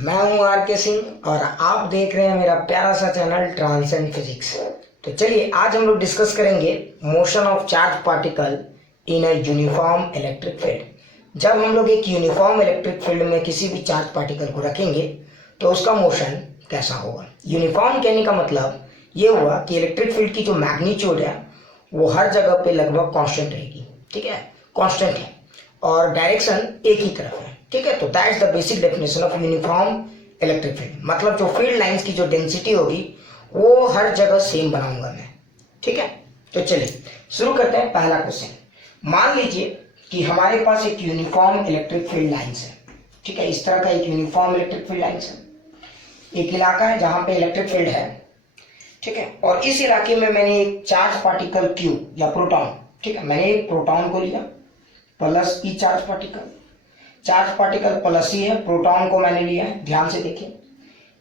मैं हूं आर के सिंह और आप देख रहे हैं मेरा प्यारा सा चैनल ट्रांसेंड फिजिक्स। तो चलिए आज हम लोग डिस्कस करेंगे motion of charge particle in a uniform electric field. जब हम लोग एक यूनिफॉर्म इलेक्ट्रिक फील्ड में किसी भी चार्ज पार्टिकल को रखेंगे तो उसका मोशन कैसा होगा। यूनिफॉर्म कहने का मतलब ये हुआ कि इलेक्ट्रिक फील्ड की जो मैग्नीट्यूड है वो हर जगह पे लगभग कांस्टेंट रहेगी। ठीक है, कांस्टेंट है और डायरेक्शन एक ही तरफ है। ठीक है, तो that's the basic definition of uniform electric field. मतलब जो फील्ड लाइंस की जो डेंसिटी होगी वो हर जगह सेम बनाऊंगा मैं। ठीक है, तो चलिए शुरू करते हैं। पहला क्वेश्चन, मान लीजिए कि हमारे पास एक यूनिफॉर्म इलेक्ट्रिक फील्ड लाइंस है। ठीक है, इस तरह का एक यूनिफॉर्म इलेक्ट्रिक फील्ड लाइंस है। एक इलाका है जहां पे इलेक्ट्रिक फील्ड है। ठीक है, और इस इलाके में मैंने एक चार्ज पार्टिकल क्यू या प्रोटॉन, ठीक है, मैंने एक प्रोटॉन को लिया प्लस ई चार्ज पार्टिकल प्लस ही है, प्रोटॉन को मैंने लिया है। ध्यान से देखिए,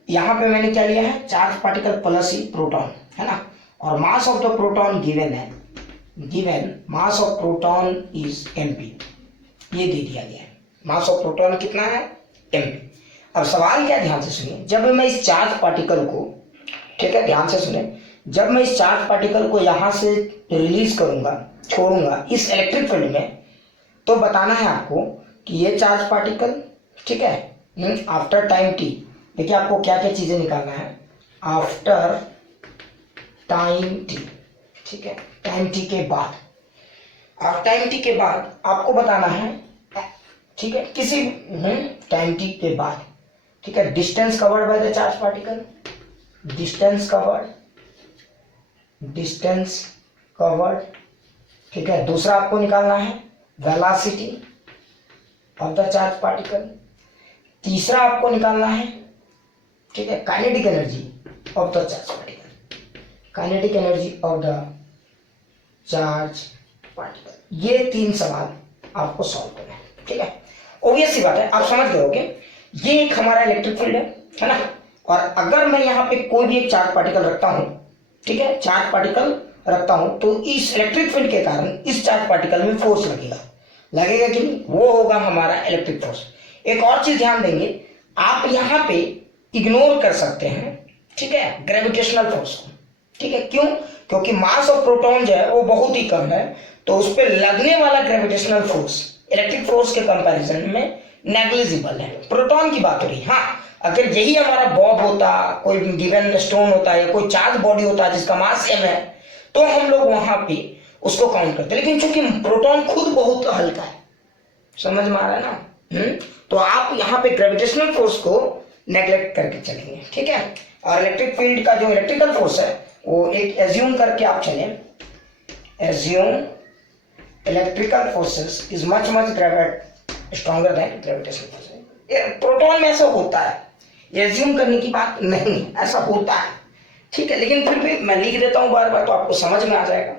यहां पे मैंने क्या लिया है, चार्ज पार्टिकल प्लस ही प्रोटॉन, है ना। और mass of the proton given है, given mass of proton is mp, ये दे दिया गया है। मास ऑफ प्रोटॉन कितना है, mp। अब सवाल क्या, ध्यान से सुनिए। जब मैं इस चार्ज पार्टिकल को, ठीक है, ध्यान से सुने, जब मैं इस चार्ज पार्टिकल को यहां से रिलीज करूंगा, छोड़ूंगा इस इलेक्ट्रिक फील्ड में, तो बताना है आपको कि ये चार्ज पार्टिकल, ठीक है, आफ्टर टाइम टी, देखिए आपको क्या क्या चीजें निकालना है आफ्टर टाइम टी। ठीक है, टाइम टी के बाद, आफ्टर टाइम टी के बाद आपको बताना है, ठीक है, किसी टाइम टी के बाद, ठीक है, distance covered by the charge particle, distance covered, ठीक है। दूसरा आपको निकालना है velocity of the charge particle. तीसरा आपको निकालना है, ठीक है, kinetic energy of the charge particle, kinetic energy of the charge particle. ये तीन सवाल आपको सॉल्व करना है। ठीक है, ऑब्वियस सी बात है, आप समझ गए होंगे। ये एक हमारा इलेक्ट्रिक फील्ड है ना। और अगर मैं यहाँ पे कोई भी एक चार्ज पार्टिकल रखता हूं, ठीक है, चार्ज पार्टिकल रखता हूं, तो इस इलेक्ट्रिक फील्ड के कारण इस चार्ज पार्टिकल में फोर्स लगेगा कि नहीं, वो होगा हमारा इलेक्ट्रिक फोर्स। एक और चीज ध्यान देंगे, आप यहाँ पे इग्नोर कर सकते हैं, ठीक है, ग्रेविटेशनल फोर्स को। ठीक है, क्यों? क्योंकि मास ऑफ प्रोटॉन जो है वो बहुत ही कम है, तो उस पर लगने वाला ग्रेविटेशनल फोर्स इलेक्ट्रिक फोर्स के कंपैरिजन में नेग्लिजिबल है। प्रोटॉन की बात हो रही। हाँ, अगर यही हमारा बॉब होता, कोई गिवन स्टोन होता या कोई चार्ज बॉडी होता जिसका मास m है, तो हम लोग वहां पे उसको काउंट करते। लेकिन चूंकि प्रोटॉन खुद बहुत हल्का है, समझ में आ रहा है ना, तो आप यहाँ पे ग्रेविटेशनल फोर्स को नेग्लेक्ट करके चलेंगे। ठीक है, और इलेक्ट्रिक फील्ड का जो इलेक्ट्रिकल फोर्स है वो एक एज्यूम करके आप चले, assume electrical forces is much stronger than gravitational force. Proton में ऐसा होता है, एज्यूम करने की बात नहीं, ऐसा होता है। ठीक है, लेकिन फिर भी मैं लिख देता हूं बार बार, तो आपको समझ में आ जाएगा।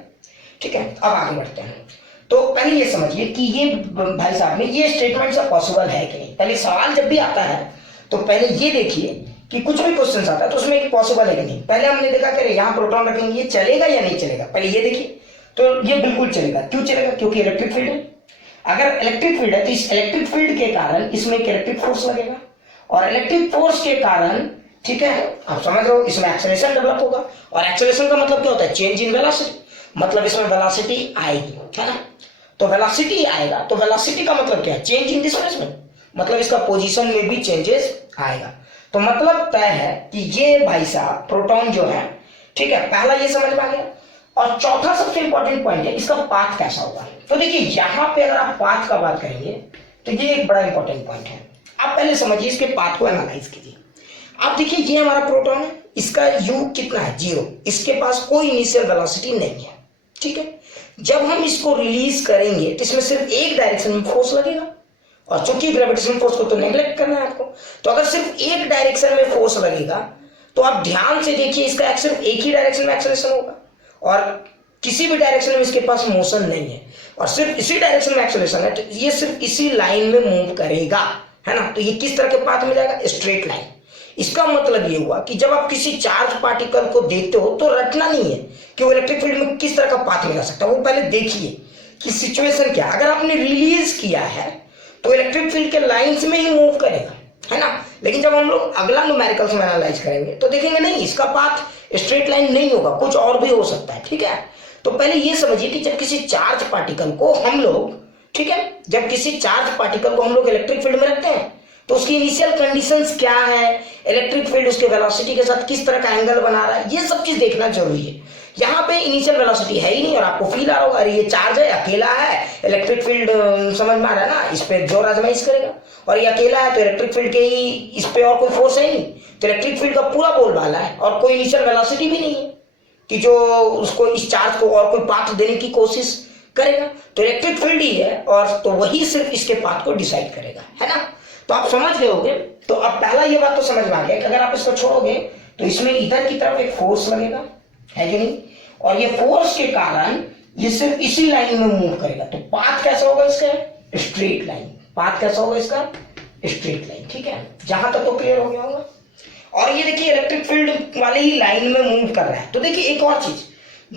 ठीक है, अब आगे बढ़ते हैं। तो पहले ये समझिए कि ये भाई साहब में ये स्टेटमेंट सब पॉसिबल है कि नहीं। पहले सवाल जब भी आता है तो पहले ये देखिए कि कुछ भी क्वेश्चन आता है तो उसमें एक पॉसिबल है कि नहीं। पहले हमने देखा कि यहाँ प्रोटॉन रखेंगे, ये चलेगा या नहीं चलेगा, पहले ये देखिए। तो ये बिल्कुल चलेगा। क्यों चलेगा? क्योंकि इलेक्ट्रिक फील्ड है। अगर इलेक्ट्रिक फील्ड है तो इस इलेक्ट्रिक फील्ड के कारण इसमें एक इलेक्ट्रिक फोर्स लगेगा, और इलेक्ट्रिक फोर्स के कारण, ठीक है, आप समझ रहे हो, इसमें एक्सेलरेशन डेवलप होगा। और एक्सेलरेशन का मतलब क्या होता है, चेंज इन वेलोसिटी, मतलब इसमें वेलोसिटी आएगी, है ना। तो वेलोसिटी आएगा, तो वेलोसिटी का मतलब क्या है, चेंज इन डिस्प्लेसमेंट, मतलब इसका पोजीशन में भी चेंजेस आएगा। तो मतलब तय है कि ये भाई साहब प्रोटॉन जो है, ठीक है, पहला ये समझ में आ गया। और चौथा सबसे इंपॉर्टेंट पॉइंट है, इसका पाथ कैसा होगा। तो देखिए यहाँ पे अगर आप पाथ का बात करेंगे तो ये एक बड़ा इंपॉर्टेंट पॉइंट है। आप पहले समझिए, इसके पाथ को एनालाइज कीजिए। आप देखिए ये हमारा प्रोटॉन है, इसका u कितना है, 0, इसके पास कोई इनिशियल वेलोसिटी नहीं है। ठीक है, जब हम इसको रिलीज करेंगे तो इसमें सिर्फ एक डायरेक्शन में फोर्स लगेगा, और चूंकि ग्रेविटेशनल फोर्स को तो नेग्लेक्ट करना है आपको, तो अगर सिर्फ एक डायरेक्शन में फोर्स लगेगा तो आप ध्यान से देखिए, इसका सिर्फ एक ही डायरेक्शन में एक्सेलरेशन होगा, और किसी भी डायरेक्शन में इसके पास मोशन नहीं है, और सिर्फ इसी डायरेक्शन में एक्सेलरेशन है, तो ये सिर्फ इसी लाइन में मूव करेगा, है ना। तो ये किस तरह के पाथ में जाएगा, स्ट्रेट लाइन। इसका मतलब ये हुआ कि जब आप किसी चार्ज पार्टिकल को देखते हो तो रटना नहीं है कि वो इलेक्ट्रिक फील्ड में किस तरह का पाथ में जा सकता है, वो पहले देखिए कि सिचुएशन क्या। अगर आपने रिलीज किया है तो इलेक्ट्रिक फील्ड के लाइंस में ही मूव करेगा, है ना। लेकिन जब हम लोग अगला न्यूमेरिकल्स में एनालाइज करेंगे तो देखेंगे नहीं, इसका पाथ स्ट्रेट लाइन नहीं होगा, कुछ और भी हो सकता है। ठीक है, तो पहले ये समझिए कि जब किसी चार्ज पार्टिकल को हम लोग, ठीक है, जब किसी चार्ज पार्टिकल को हम लोग इलेक्ट्रिक फील्ड में रखते हैं तो उसकी इनिशियल कंडीशंस क्या है, इलेक्ट्रिक फील्ड उसके वेलोसिटी के साथ किस तरह का एंगल बना रहा है, ये सब चीज देखना जरूरी है। यहाँ पे इनिशियल वेलोसिटी है ही नहीं और आपको फील आ रहा होगा अरे ये चार्ज है, अकेला है, इलेक्ट्रिक फील्ड समझ में आ रहा है ना, इस पे जोर आजमाइश करेगा, और ये अकेला है तो इलेक्ट्रिक फील्ड के ही इस पे और कोई फोर्स है नहीं, तो इलेक्ट्रिक फील्ड का पूरा बोलबाला है और कोई इनिशियल वेलोसिटी भी नहीं है कि जो उसको इस चार्ज को और कोई पाथ देने की कोशिश करेगा। तो इलेक्ट्रिक फील्ड ही है और तो वही सिर्फ इसके पाथ को डिसाइड करेगा, है ना। तो आप समझ गए होंगे। तो अब पहला ये बात तो समझ में आ गया कि अगर आप इसको छोड़ोगे तो इसमें इधर की तरफ एक फोर्स लगेगा, है कि नहीं, और ये फोर्स के कारण ये सिर्फ इसी लाइन में मूव करेगा। तो पाथ कैसा होगा इसका, स्ट्रेट लाइन। पाथ कैसा होगा इसका, स्ट्रेट लाइन। ठीक है, जहां तक तो क्लियर हो गया होगा। और ये देखिए इलेक्ट्रिक फील्ड वाले ही लाइन में मूव कर रहा है। तो देखिए एक और चीज,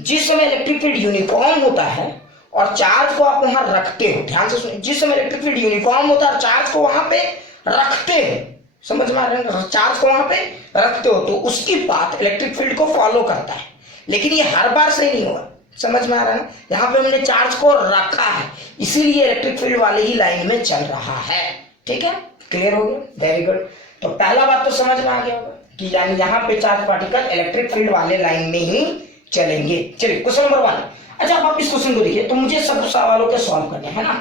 जिस समय इलेक्ट्रिक फील्ड यूनिफॉर्म होता है और चार्ज को आप वहां रखते हो, ध्यान से सुनिए, जिस समय इलेक्ट्रिक फील्ड यूनिफॉर्म होता है और चार्ज को वहां पे रखते हो, समझ में आ रहा है, चार्ज को वहां पे रखते हो तो उसकी पाथ इलेक्ट्रिक फील्ड को फॉलो करता है। लेकिन ये हर बार से नहीं होगा, समझ में आ रहा है ना। यहाँ पे हमने चार्ज को रखा है इसीलिए इलेक्ट्रिक फील्ड वाले ही लाइन में चल रहा है। ठीक है, क्लियर हो गया, वेरी गुड। तो पहला बात तो समझ में आ गया होगा कि यानी यहाँ पे चार्ज पार्टिकल इलेक्ट्रिक फील्ड वाले लाइन में ही चलेंगे। चलिए क्वेश्चन नंबर 1। अच्छा, आप इस क्वेश्चन को देखिए, तो मुझे सब सवालों के सॉल्व करने हैं ना।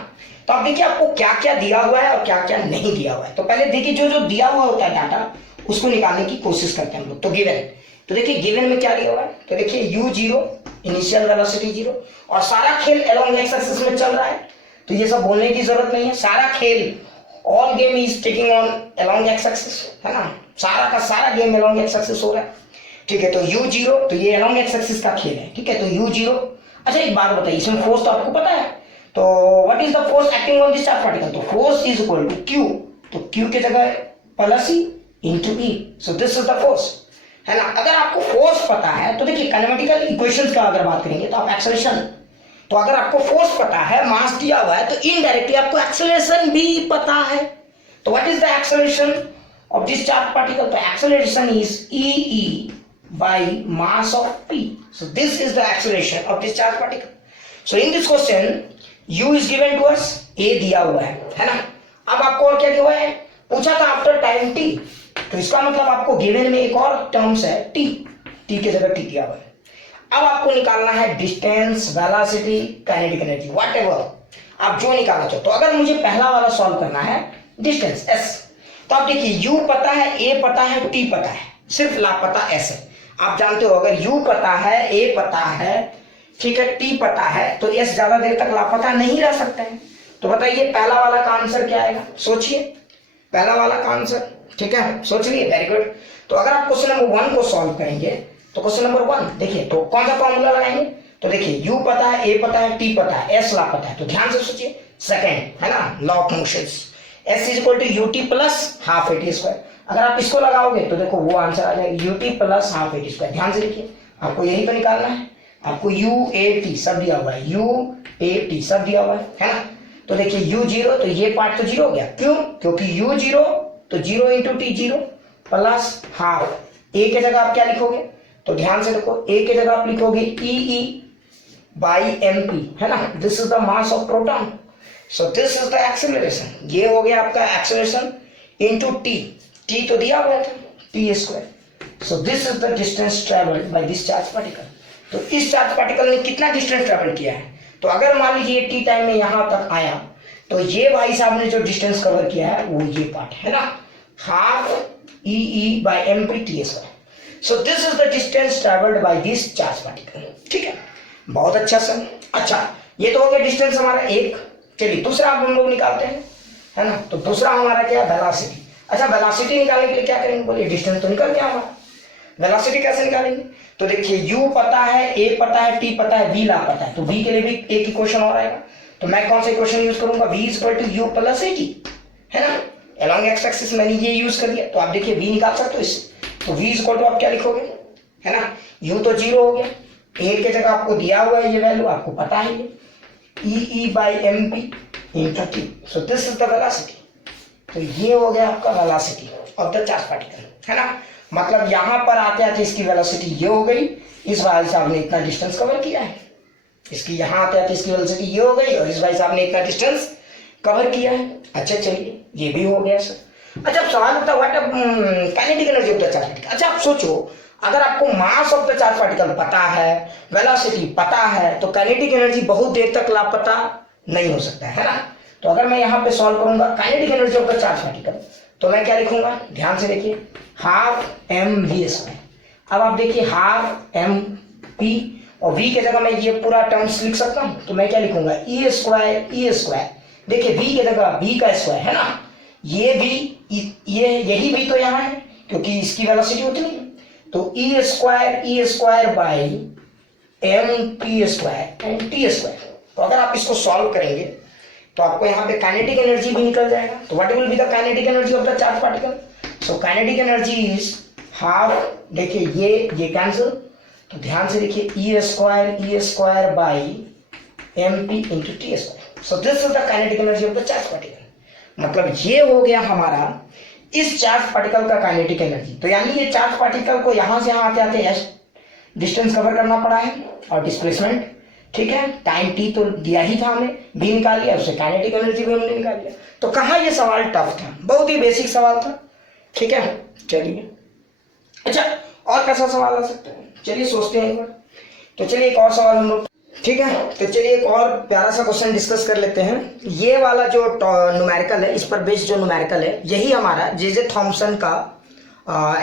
तो आप देखिए आपको क्या क्या दिया हुआ है और क्या क्या नहीं दिया हुआ है। तो पहले देखिए जो जो दिया हुआ होता है डाटा उसको निकालने की कोशिश करते हैं हम लोग। तो गिवन, तो देखिए गिवन में क्या दिया हुआ है, तो देखिए u0 इनिशियल वेलोसिटी 0 और सारा खेल अलोंग एक्स एक्सिस में चल रहा है। तो ये सब बोलने की जरूरत नहीं है, सारा खेल all game is taking on along x axis, है ना, सारा का सारा गेम अलोंग एक्स एक्सिस हो रहा है। ठीक है, तो u0 तो ये अलोंग एक्स एक्सिस का खेल है। ठीक है, तो u0। अच्छा एक बात बताइए, इसमें फोर्स तो आपको पता है, तो what is the force acting on this charge particle, तो force is equal to q, तो q के जगह plus e into e, so this is the force, है ना। अगर आपको फोर्स पता है तो देखिए काइनेमेटिकल इक्वेशंस का अगर बात करेंगे तो आप एक्सेलरेशन, तो अगर आपको फोर्स पता है, मास दिया हुआ है, तो इनडायरेक्टली आपको एक्सेलरेशन भी पता है। तो what is the acceleration of this charge particle, तो acceleration is e by mass of p, so this is the acceleration of this charge particle. So in this question u is given to us, a दिया हुआ है ना। अब आपको और क्या दिया हुआ है, पूछा था आफ्टर टाइम t, तो इसका मतलब आपको गिवन में एक और टर्म्स है t, t के जगह t दिया हुआ है। अब आपको निकालना है distance, velocity, kinetic energy, whatever आप जो निकालना चाहो। तो अगर मुझे पहला वाला सॉल्व करना है डिस्टेंस s, तो आप देखिए u पता है, a पता है, t पता है, सिर्फ लापता s है। आप जानते हो अगर u पता है, a पता है, ठीक है, t पता है, तो s ज्यादा देर तक लापता नहीं रह सकते हैं। तो बताइए पहला वाला का आंसर क्या आएगा, सोचिए पहला वाला का आंसर, ठीक है, सोच लिए, वेरी गुड। तो अगर आप क्वेश्चन नंबर 1 को सॉल्व करेंगे तो क्वेश्चन नंबर 1 देखिए, तो कौन सा फॉर्मूला लगाएंगे, तो देखिए u पता है, a पता है, t पता है, s लापता है, तो ध्यान से सोचिए, सेकंड है ना, law of motions, s is equal to ut plus half at square. अगर आप इसको लगाओगे तो देखो वो आंसर आ जाएगा ut plus half at square. ध्यान से देखिए, आपको यही तो निकालना है, आपको uat सब दिया हुआ है, uat सब दिया हुआ है ना। तो देखिए u0, तो ये पार्ट तो 0 हो गया, क्यों, क्योंकि u0 तो 0 into T 0 plus half, a के जगह आप क्या लिखोगे, तो ध्यान से देखो a के जगह आप लिखोगे e बाई mp, है ना, this is the mass of proton, so this is the acceleration. ये हो गया आपका एक्सेलरेशन इंटू t तो दिया हुआ था t square. So this is the distance travelled by this charge particle. तो इस चार्ज पार्टिकल ने कितना डिस्टेंस ट्रेवल किया है, तो अगर मान लीजिए t टाइम में यहां तक आया तो ये भाई साहब ने जो डिस्टेंस कवर किया है वो ये पार्ट है ना, half e by mp t square. So this is the distance travelled by this charge particle. ठीक है, बहुत अच्छा सर। अच्छा ये तो हो गया डिस्टेंस हमारा एक। चलिए दूसरा हम लोग निकालते हैं, है ना। तो दूसरा हमारा क्या है, वेलोसिटी। अच्छा वेलोसिटी निकालने के लिए क्या करेंगे, बोलिए डिस्टेंस तो निकल गया हमारा, वेलोसिटी कैसे निकालेंगे, तो देखिए u पता है, a पता है, t पता है, v लापता है, तो v के लिए भी एक इक्वेशन और आएगा। तो मैं कौन सा इक्वेशन यूज करूंगा, v equal to u plus at, है ना, अलोंग एक्स एक्सिस मैंने ये यूज कर दिया। तो आप देखिए v निकाल सकते हो इससे, तो v इक्वल टू आप क्या लिखोगे, है ना, u तो 0 हो गया, a के जगह आपको दिया हुआ है ये वैल्यू, आपको पता है ये e by mp into t, so this is the velocity. तो ये हो गया आपका velocity, of the charge particle, है ना। मतलब यहाँ पर आते आते इसकी वेलोसिटी ये हो गई, इस भाई साहब ने इतना डिस्टेंस कवर किया है, इसकी यहाँ आते आते इसकी वेलोसिटी ये हो गई और इस भाई साहब ने इतना डिस्टेंस कवर किया है। अच्छा चलिए ये भी हो गया सर। अच्छा अब सवाल उठता what kinetic energy of the charge particle. अच्छा आप सोचो, अगर आपको मास ऑफ द चार्ज पार्टिकल पता है, वेलोसिटी पता है, तो काइनेटिक एनर्जी बहुत देर तक लापता नहीं हो सकता है ना। तो अगर मैं यहाँ पे सॉल्व करूंगा kinetic energy of the charge particle, तो मैं क्या लिखूंगा, ध्यान से देखिए, हाफ एम वी स्क्वायर। अब आप देखिए हाफ एम पी और वी के जगह मैं ये पूरा टर्म्स लिख सकता हूँ, तो मैं क्या लिखूंगा ई स्क्वायर। देखिए वी के जगह वी का स्क्वायर है ना, ये भी ये यही भी तो यहाँ है क्योंकि इसकी वेलोसिटी उतनी है, तो E square by M P square M T square. तो अगर आप इसको सॉल्व करेंगे तो आपको यहाँ पे काइनेटिक एनर्जी भी निकल जाएगा। तो what will be the kinetic energy of the charge particle. So kinetic energy is half, देखिए ये कैंसिल, तो ध्यान से देखिए E square by M P into T square. So this is the kinetic energy of the charge particle. मतलब ये हो गया हमारा इस चार्ज पार्टिकल का काइनेटिक एनर्जी। तो यानी ये चार्ज पार्टिकल को यहां से यहां आते आते डिस्टेंस कवर करना पड़ा है और डिस्प्लेसमेंट, ठीक है, टाइम टी तो दिया ही था हमें, भी निकाल लिया, उससे काइनेटिक एनर्जी भी हमने निकाल लिया। तो कहाँ ये सवाल टफ था, बहुत ही बेसिक सवाल था, ठीक है। चलिए अच्छा और कैसा सवाल आ सकता है, चलिए सोचते हैं एक बार। तो चलिए एक और सवाल हम लोग, ठीक है, तो चलिए एक और प्यारा सा क्वेश्चन डिस्कस कर लेते हैं। ये वाला जो न्यूमेरिकल है, इस पर बेस्ड जो न्यूमेरिकल है, यही हमारा जे थॉमसन का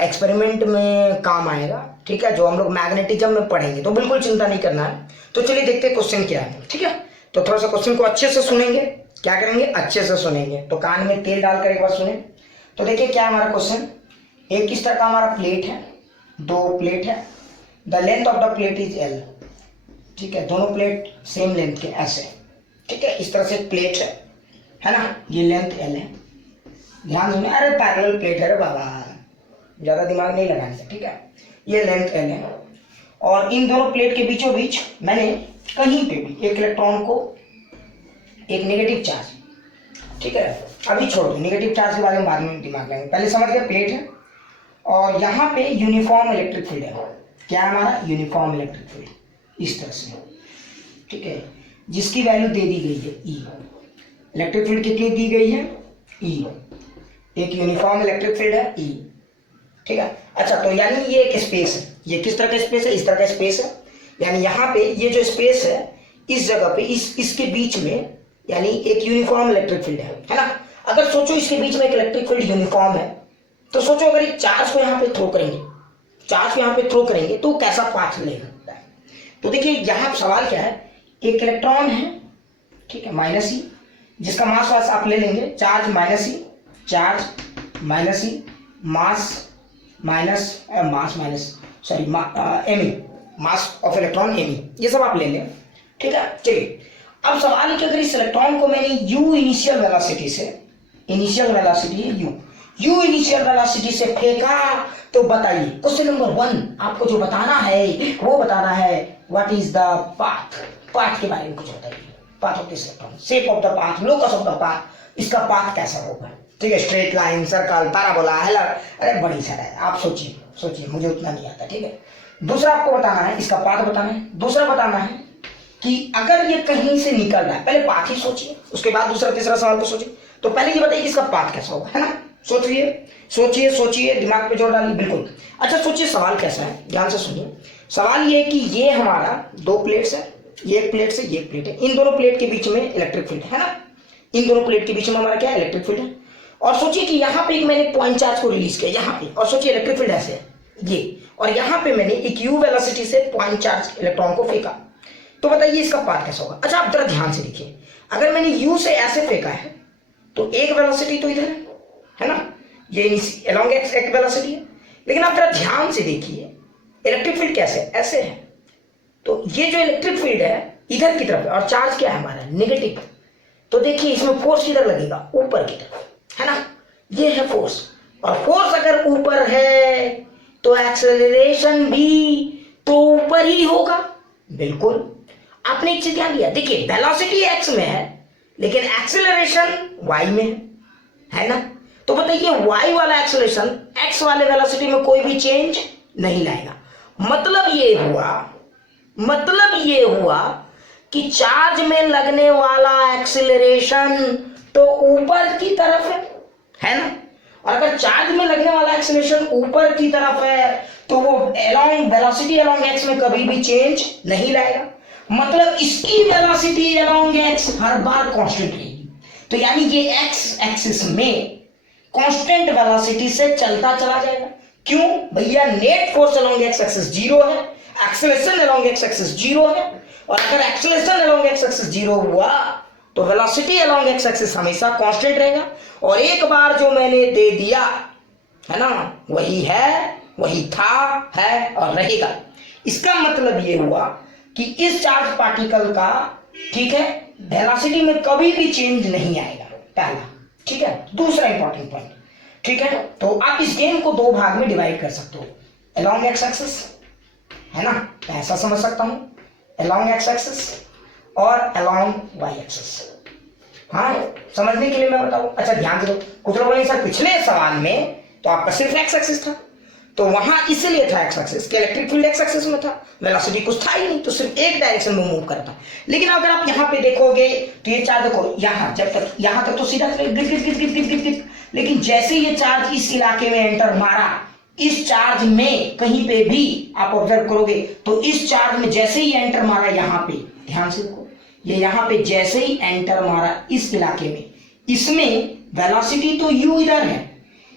एक्सपेरिमेंट में काम आएगा, ठीक है, जो हम लोग मैग्नेटिज्म में पढ़ेंगे, तो बिल्कुल चिंता नहीं करना है। तो चलिए देखते हैं क्वेश्चन क्या है, ठीक है। तो थोड़ा सा क्वेश्चन को अच्छे से सुनेंगे, क्या करेंगे, अच्छे से सुनेंगे, तो कान में तेल डालकर एक बार सुने। तो देखिए क्या हमारा क्वेश्चन, एक किस तरह का हमारा प्लेट है, दो प्लेट है, the length of the plate is L, ठीक है, दोनों प्लेट सेम लेंथ के ऐसे, ठीक है, इस तरह से प्लेट है ना, ये लेंथ एल है, ध्यान सुनिए, अरे पैरेलल प्लेट है रे बाबा, ज्यादा दिमाग नहीं लगाने से, ठीक है, ये लेंथ एल है और इन दोनों प्लेट के बीचों बीच मैंने कहीं पे भी एक इलेक्ट्रॉन को एक नेगेटिव चार्ज, ठीक है, अभी छोड़ दो, नेगेटिव चार्ज के बारे में बाद में दिमाग लगाएंगे, पहले समझ गए प्लेट है और यहाँ पे यूनिफॉर्म इलेक्ट्रिक फील्ड है, क्या है हमारा यूनिफॉर्म इलेक्ट्रिक फील्ड, इस तरह से, ठीक है, जिसकी वैल्यू दे दी गई है ई, इलेक्ट्रिक फील्ड कितनी दी गई है ई, एक यूनिफॉर्म इलेक्ट्रिक फील्ड है ई, ठीक है। अच्छा तो यानी ये एक स्पेस है, ये किस तरह का स्पेस है, इस तरह का स्पेस है, यानी यहाँ पे ये जो स्पेस है इस जगह पे इसके बीच में यानी एक यूनिफॉर्म इलेक्ट्रिक फील्ड है ना। अगर सोचो इसके बीच में एक इलेक्ट्रिक फील्ड यूनिफॉर्म है, तो सोचो अगर एक चार्ज को यहाँ पे थ्रो करेंगे, चार्ज को यहाँ पे थ्रो करेंगे तो कैसा पाथ लेगा। तो देखिए यहाँ सवाल क्या है, एक इलेक्ट्रॉन है, ठीक है, माइनस ई, जिसका मास वास आप ले लेंगे, charge minus E, charge minus E, mass minus sorry M E, mass of electron M E, ये सब आप ले लें, ठीक है। चलिए अब सवाल है कि अगर इस इलेक्ट्रॉन को मैंने यू इनिशियल वेलोसिटी से, इनिशियल वेलोसिटी है यू इनिशियल वेलोसिटी से फेंका, तो बताइए क्वेश्चन नंबर 1 आपको जो बताना है वो बताना है व्हाट इज द पाथ के बारे में कुछ बताइए, path of this electron, shape of the path, locus of the path, इसका पाथ कैसा होगा, ठीक है, स्ट्रेट लाइन, सर्कल, पैराबोला, हेलर, अरे बड़ी सारा है, आप सोचिए मुझे उतना नहीं आता, ठीक है। दूसरा आपको बताना है, इसका पाथ बताना है, दूसरा बताना है कि अगर ये कहीं से निकल रहा है, पहले पाथ ही सोचिए, उसके बाद दूसरा तीसरा सवाल को सोचिए। तो पहले ये बताइए इसका पाथ कैसा होगा, है ना, सोचिए, दिमाग पे जोर डालिए, बिल्कुल। अच्छा सोचिए सवाल कैसा है, ध्यान से सुनिए। सवाल ये है कि ये हमारा दो प्लेट्स है, ये एक प्लेट से ये एक प्लेट है, इन दोनों प्लेट के बीच में इलेक्ट्रिक फील्ड है ना, इन दोनों प्लेट के बीच में हमारा क्या है, इलेक्ट्रिक फील्ड है। और सोचिए कि यहाँ पे एक मैंने पॉइंट चार्ज को रिलीज किया यहाँ पे, और सोचिए इलेक्ट्रिक फील्ड ऐसे है ये, और यहाँ पे मैंने एक यू वेलोसिटी से पॉइंट चार्ज इलेक्ट्रॉन को फेंका, तो बताइए इसका पाथ कैसा होगा। अच्छा आप जरा ध्यान से देखिए, अगर मैंने यू से ऐसे फेंका है तो एक वेलोसिटी तो इधर है ना, ये अलोंग एक्स एक वेलोसिटी है, लेकिन आप जरा ध्यान से देखिए इलेक्ट्रिक फील्ड कैसे ऐसे है, तो ये जो इलेक्ट्रिक फील्ड है इधर की तरफ है और चार्ज क्या है हमारा नेगेटिव, तो देखिए इसमें फोर्स किधर लगेगा, ऊपर की तरफ, है ना, ये है फोर्स, और फोर्स अगर ऊपर है तो एक्सेलरेशन भी तो ऊपर ही होगा, बिल्कुल। आपने एक चीज ध्यान दिया, देखिए वेलोसिटी एक्स में है लेकिन एक्सेलरेशन वाई में है ना, तो बताइए y वाला एक्सेलरेशन x वाले वेलोसिटी में कोई भी चेंज नहीं लाएगा। मतलब ये हुआ कि चार्ज में लगने वाला एक्सीलरेशन तो ऊपर की तरफ है ना, और अगर चार्ज में लगने वाला एक्सीलरेशन ऊपर की तरफ है तो वो अलोंग वेलोसिटी अलोंग एक्स में कभी भी चेंज नहीं लाएगा। मतलब इसकी वेलोसिटी अलोंग एक्स हर बार कांस्टेंट रहेगी। तो यानी ये एक्स एक्सिस में कांस्टेंट वेलोसिटी से चलता चला जाएगा। क्यों भैया? Net force along x axis 0 है, एक्सेलरेशन अलोंग एक्स एक्सिस 0 है, और अगर एक्सेलरेशन अलोंग एक्स एक्सिस 0 हुआ तो वेलोसिटी अलोंग एक्स एक्सिस हमेशा कांस्टेंट रहेगा। और एक बार जो मैंने दे दिया है ना, वही है, वही था, है और रहेगा। इसका मतलब ये हुआ कि इस चार्ज पार्टिकल का, ठीक है, वेलोसिटी में कभी भी चेंज नहीं आएगा, पहला। ठीक है, दूसरा इंपॉर्टेंट पॉइंट, ठीक है, तो आप इस गेम को दो भाग में डिवाइड कर सकते हो, अलोंग एक्स एक्सिस, है ना, ऐसा समझ सकता हूं, अलोंग एक्स एक्सिस और अलोंग वाई एक्सिस। हाँ, समझने के लिए मैं बताऊं। अच्छा ध्यान से दो, कुछ लोगों ने सर पिछले सवाल में तो आपका सिर्फ एक्स एक्सिस था, तो वहां इसलिए था एक्स एक्सिस कि इलेक्ट्रिक फील्ड एक्स एक्सिस में था, वेलोसिटी कुछ था ही नहीं, तो सिर्फ एक डायरेक्शन में मूव करता। लेकिन अगर आप यहाँ पे देखोगे तो ये चार्ज देखो, यहाँ जब तक यहाँ तक तो सीधा गिट, लेकिन जैसे ये चार्ज इस इलाके में एंटर मारा, इस चार्ज में कहीं पे भी आप ऑब्जर्व करोगे तो इस चार्ज में जैसे ही एंटर मारा, यहाँ पे ध्यान से देखो, ये यहाँ पे जैसे ही एंटर मारा इस इलाके में, इसमें वेलोसिटी तो u इधर है,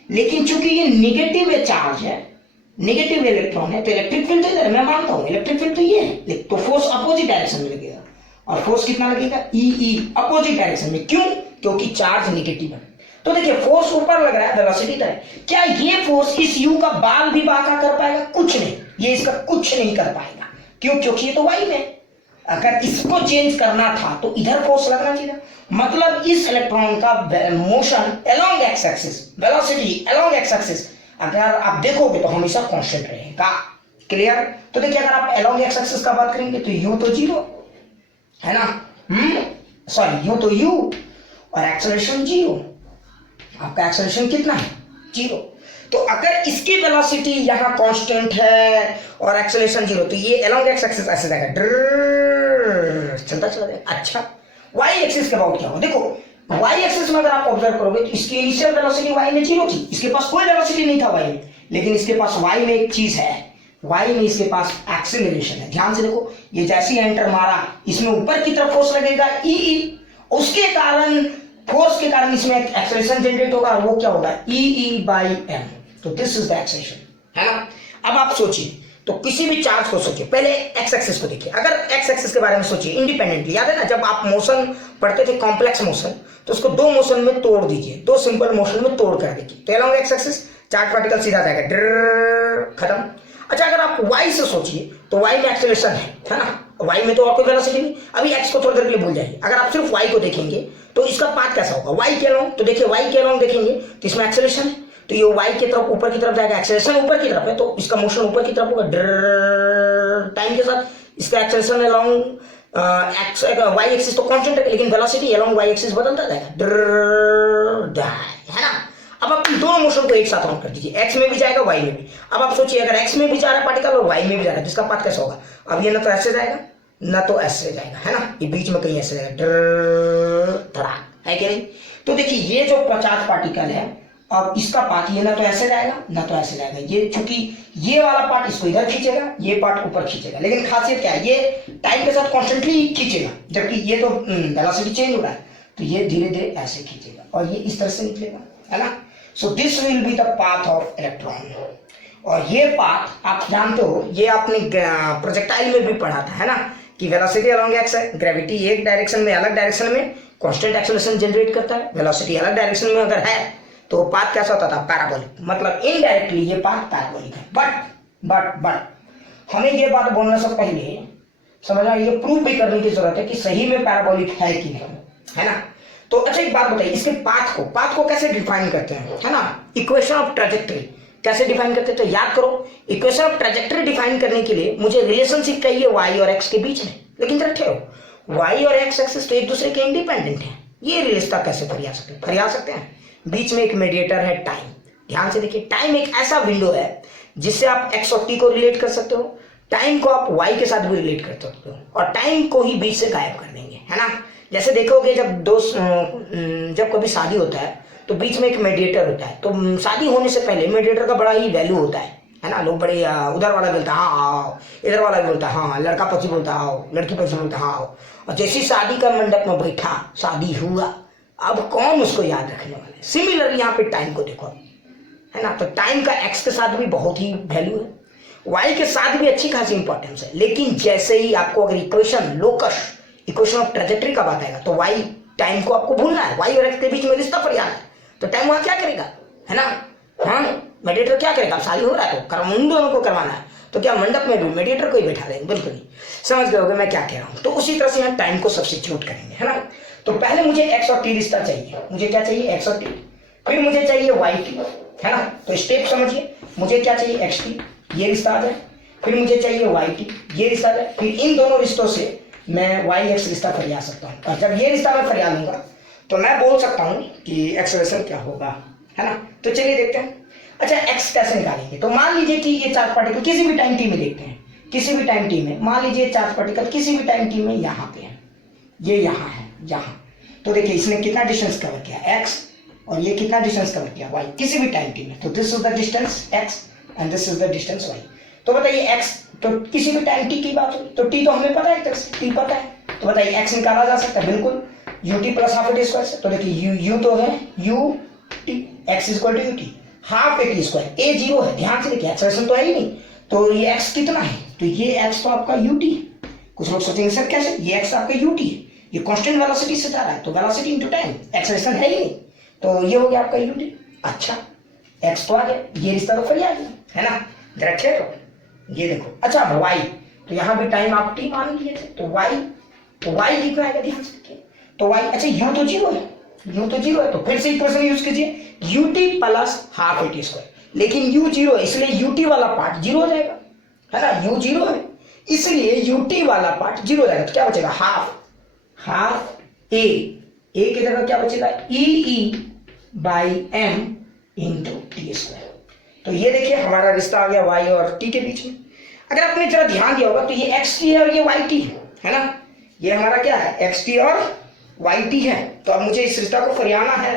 लेकिन चूंकि ये निगेटिव चार्ज है, नेगेटिव इलेक्ट्रॉन है, तो इलेक्ट्रिक फील्ड तो इधर, मैं मानता हूं इलेक्ट्रिक फील्ड तो ये है, तो फोर्स अपोजिट डायरेक्शन में लगेगा। और फोर्स कितना लगेगा? ई अपोजिट डायरेक्शन में। क्यों? क्योंकि चार्ज नेगेटिव है। तो देखिए फोर्स ऊपर लग रहा है, वेलोसिटी इधर है। क्या ये फोर्स इस यू का बाल भी बांका कर पाएगा? कुछ नहीं, ये इसका कुछ नहीं कर पाएगा। क्यों? क्योंकि ये तो वाई में, अगर इसको चेंज करना था तो इधर फोर्स लगना चाहिए। मतलब इस इलेक्ट्रॉन का motion along x axis, velocity along x axis अगर आप देखोगे तो हमेशा कांस्टेंट रहेगा। क्लियर? तो देखिए अगर आप अलोंग एक्स एक्सिस का बात करेंगे तो u तो 0 है ना, सॉरी u तो u और एक्सेलरेशन 0, आपका एक्सेलरेशन कितना है? 0। तो अगर इसकी वेलोसिटी यहाँ कांस्टेंट है और एक्सेलरेशन 0, तो ये अलोंग एक्स एक्सिस ऐसे जाएगा, चलता चला जाएगा। अच्छा वाई एक्सिस के अबाउट क्या होगा? देखो वाई एक्सिस में अगर आप ऑब्जर्व करोगे तो इसकी इनिशियल वेलोसिटी वाई में 0 थी, इसके पास कोई वेलोसिटी नहीं था वाई में, लेकिन इसके पास वाई में एक चीज है, वाई में इसके पास एक्सीलरेशन है। ध्यान से देखो, ये जैसे ही एंटर मारा, इसमें ऊपर की तरफ फोर्स लगेगा ई, उसके कारण फोर्स के कारण इसमें एक्सेलरेशन जनरेट होगा, वो क्या होगा? ई बाई एम। तो दिस इज द एक्सेलरेशन, है ना। अब आप सोचिए, तो किसी भी चार्ज को सोचिए, पहले एक्स एक्सिस को देखिए। अगर एक्स एक्सिस के बारे में सोचिए इंडिपेंडेंटली, याद है ना जब आप मोशन पढ़ते थे कॉम्प्लेक्स मोशन, तो उसको दो मोशन में तोड़ दीजिए, दो सिंपल मोशन में तोड़ कर देखिए, तो along x axis charge particle सीधा जाएगा, खत्म। अच्छा अगर आप वाई से सोचिए तो वाई में एक्सेलरेशन है ना, वाई में तो और कोई वेलोसिटी नहीं। अभी एक्स को थोड़ी देर के लिए भूल जाइए, अगर आप सिर्फ वाई को देखेंगे तो इसका पाथ कैसा होगा? वाई के अलोंग, तो देखिए वाई के अलोंग देखेंगे तो इसमें एक्सेलरेशन है, तो ये वाई की तरफ ऊपर की तरफ जाएगा, एक्सेलरेशन ऊपर की तरफ है तो इसका मोशन ऊपर की तरफ होगा, टाइम के साथ इसका एक्सेलरेशन अलोंग वाई एक्सिस तो कांस्टेंट है, लेकिन वेलोसिटी अलोंग वाई एक्सिस बदलता जाएगा, है ना। अब आप दोनों मोशन को एक साथ काउंट कर दीजिए, एक्स में भी जाएगा वाई में भी। अब आप सोचिए अगर एक्स में भी जा रहा है पार्टिकल और वाई में भी जा रहा है, जिसका पाथ कैसा होगा? अब ये ना तो ऐसे जाएगा ना तो ऐसे जाएगा, है ना, ये बीच में कहीं ऐसे जाएगा, है कि नहीं। तो देखिए ये जो 50 पार्टिकल है, अब इसका पार्ट ये ना तो ऐसे जाएगा ना तो ऐसे जाएगा, ये चूंकि ये वाला पार्ट इसको इधर खींचेगा, ये पार्ट ऊपर खींचेगा, लेकिन खासियत क्या है? ये टाइम के साथ कॉन्स्टेंटली खींचेगा, जबकि ये तो वेलोसिटी चेंज हो रहा है, तो ये धीरे धीरे ऐसे खींचेगा और ये इस तरह से निकलेगा, है ना। So this will be the path of electron. और ये पाथ आप जानते हो, ये आपने प्रोजेक्टाइल में भी पढ़ा था, है ना, कि वेलोसिटी अलोंग एक्स है, ग्रेविटी एक डायरेक्शन में अलग डायरेक्शन में कांस्टेंट एक्सेलरेशन जनरेट करता है, वेलोसिटी अलग डायरेक्शन में अगर है तो पाथ कैसा होता था? पैराबोलिक। मतलब इनडायरेक्टली ये पाथ पैराबोलिक है। बट हमें ये बात बोलने से पहले समझना, ये प्रूव भी करने की जरूरत है कि सही में पैराबोलिक है कि नहीं, है ना। तो अच्छा एक बात बताइए, इसके पाथ को कैसे डिफाइन करते हैं, है ना, इक्वेशन ऑफ ट्रैजेक्टरी कैसे डिफाइन करते हैं? तो याद करो, इक्वेशन ऑफ ट्रैजेक्टरी डिफाइन करने के लिए मुझे रिलेशनशिप चाहिए वाई और एक्स के बीच में, लेकिन जरा ठहरो, वाई और एक्स एक्सिस तो एक दूसरे के इंडिपेंडेंट है, ये रिश्ता कैसे फरिया सकते हैं? बीच में एक मीडिएटर है टाइम। ध्यान से देखिए, टाइम एक ऐसा विंडो है जिससे आप एक्स और टी को रिलेट कर सकते हो, टाइम को आप वाई के साथ भी रिलेट कर सकते हो, और टाइम को ही बीच से गायब कर देंगे, है ना। जैसे देखोगे जब कभी शादी होता है तो बीच में एक मीडिएटर होता है, तो शादी होने से पहले मीडिएटर का बड़ा ही वैल्यू होता है ना। लोग बड़े उधर वाला बोलता है हाँ आओ, इधर वाला भी बोलता है हाँ, लड़का पक्ष बोलता आओ, लड़की पक्ष बोलता हाँ आओ। और जैसी शादी का मंडप में बैठा, शादी हुआ, अब कौन उसको याद रखने वाला है। सिमिलरली यहाँ पे टाइम को देखो, है ना। तो टाइम का एक्स के साथ भी बहुत ही वैल्यू है, वाई के साथ भी अच्छी खासी इंपॉर्टेंस है। लेकिन जैसे ही आपको अगर इक्वेशन ऑफ ट्रेजेक्टरी का बात आएगा तो वाई टाइम को आपको भूलना है, वाई और एक्स के बीच में रिश्ता फरियाना है, तो टाइम वहां क्या करेगा, है ना। हाँ, मेडिएटर क्या करेगा, शादी हो रहा है तो कर्म उन दोनों को करवाना है, तो क्या मंडप में भी मेडिएटर को ही बैठा देंगे, बिल्कुल नहीं। समझ गए होगे मैं क्या कह रहा हूँ। तो उसी तरह से यहाँ टाइम को सब्स्टिट्यूट करेंगे, है ना। तो पहले मुझे एक्स और टी रिश्ता चाहिए, मुझे क्या चाहिए, एक्स और टी, फिर मुझे चाहिए वाई टी, है ना। तो स्टेप समझिए, मुझे क्या चाहिए, एक्स टी, ये रिश्ता आ जाए, फिर मुझे चाहिए वाई टी, ये रिश्ता आ जाए, फिर इन दोनों रिश्तों से मैं वाई एक्स रिश्ता फरिया सकता हूँ। और जब ये रिश्ता मैं फरिया लूंगा तो मैं बोल सकता हूँ कि एक्सेलरेशन क्या होगा, है ना। तो चलिए देखते हैं। अच्छा, एक्स कैसे निकालेंगे, तो मान लीजिए कि ये चार्ज पार्टिकल किसी भी टाइम टी में देखते हैं, किसी भी टाइम टी में मान लीजिए चार्ज पार्टिकल किसी भी टाइम टी में यहाँ पे है, ये यहाँ है, यहाँ। तो देखिए इसने कितना डिस्टेंस कवर किया, एक्स, और ये कितना डिस्टेंस कवर किया, वाई, किसी भी टाइम टी में। तो this is the distance X and this is the distance Y. तो बताइए एक्स तो किसी भी टाइम टी की बात हो, तो टी तो हमें पता है, टी पता है, तो बताइए एक्स निकाला जा सकता है, बिल्कुल, U T plus half A T square से। तो देखिए यू तो है U T, X is equal to U T, half A T square, A zero है, ध्यान से देखिए एक्सेलरेशन तो है ही नहीं, तो ये एक्स कितना है, तो ये एक्स तो आपका यू टी है। कुछ लोग सोचेंगे सर कैसे, ये एक्स आपका यू टी है, ये कांस्टेंट वेलोसिटी से जा रहा है, तो वेलोसिटी इनटू टाइम, एक्सेलरेशन है ही नहीं, तो ये हो गया आपका यू टी। अच्छा, एक्स तो आ गया, ये रिश्ता तो फिर आ गया, है ना। जरा खेलो, ये देखो। अच्छा वाई, तो यहाँ भी टाइम आप टी मान लिए थे, तो वाई लिखना है, ध्यान से देखिए। तो वाई, अच्छा यू तो जीरो है, यू तो जीरो है, तो फिर से इक्वेशन यूज कीजिए, you T plus half A T square, लेकिन यू जीरो है इसलिए यू टी वाला पार्ट जीरो हो जाएगा, है ना। यू जीरो है इसलिए यू टी वाला पार्ट जीरो हो जाएगा, तो क्या बचेगा, हाफ ए की जगह क्या बचेगा, E by M into T square. तो ये देखिए हमारा रिश्ता आ गया वाई और टी के बीच में। अगर आपने जरा ध्यान दिया होगा तो ये एक्स टी है और ये वाई टी है ना, ये हमारा क्या है, एक्स टी और वाई टी है। तो अब मुझे इस रिश्ता को फरियाना है,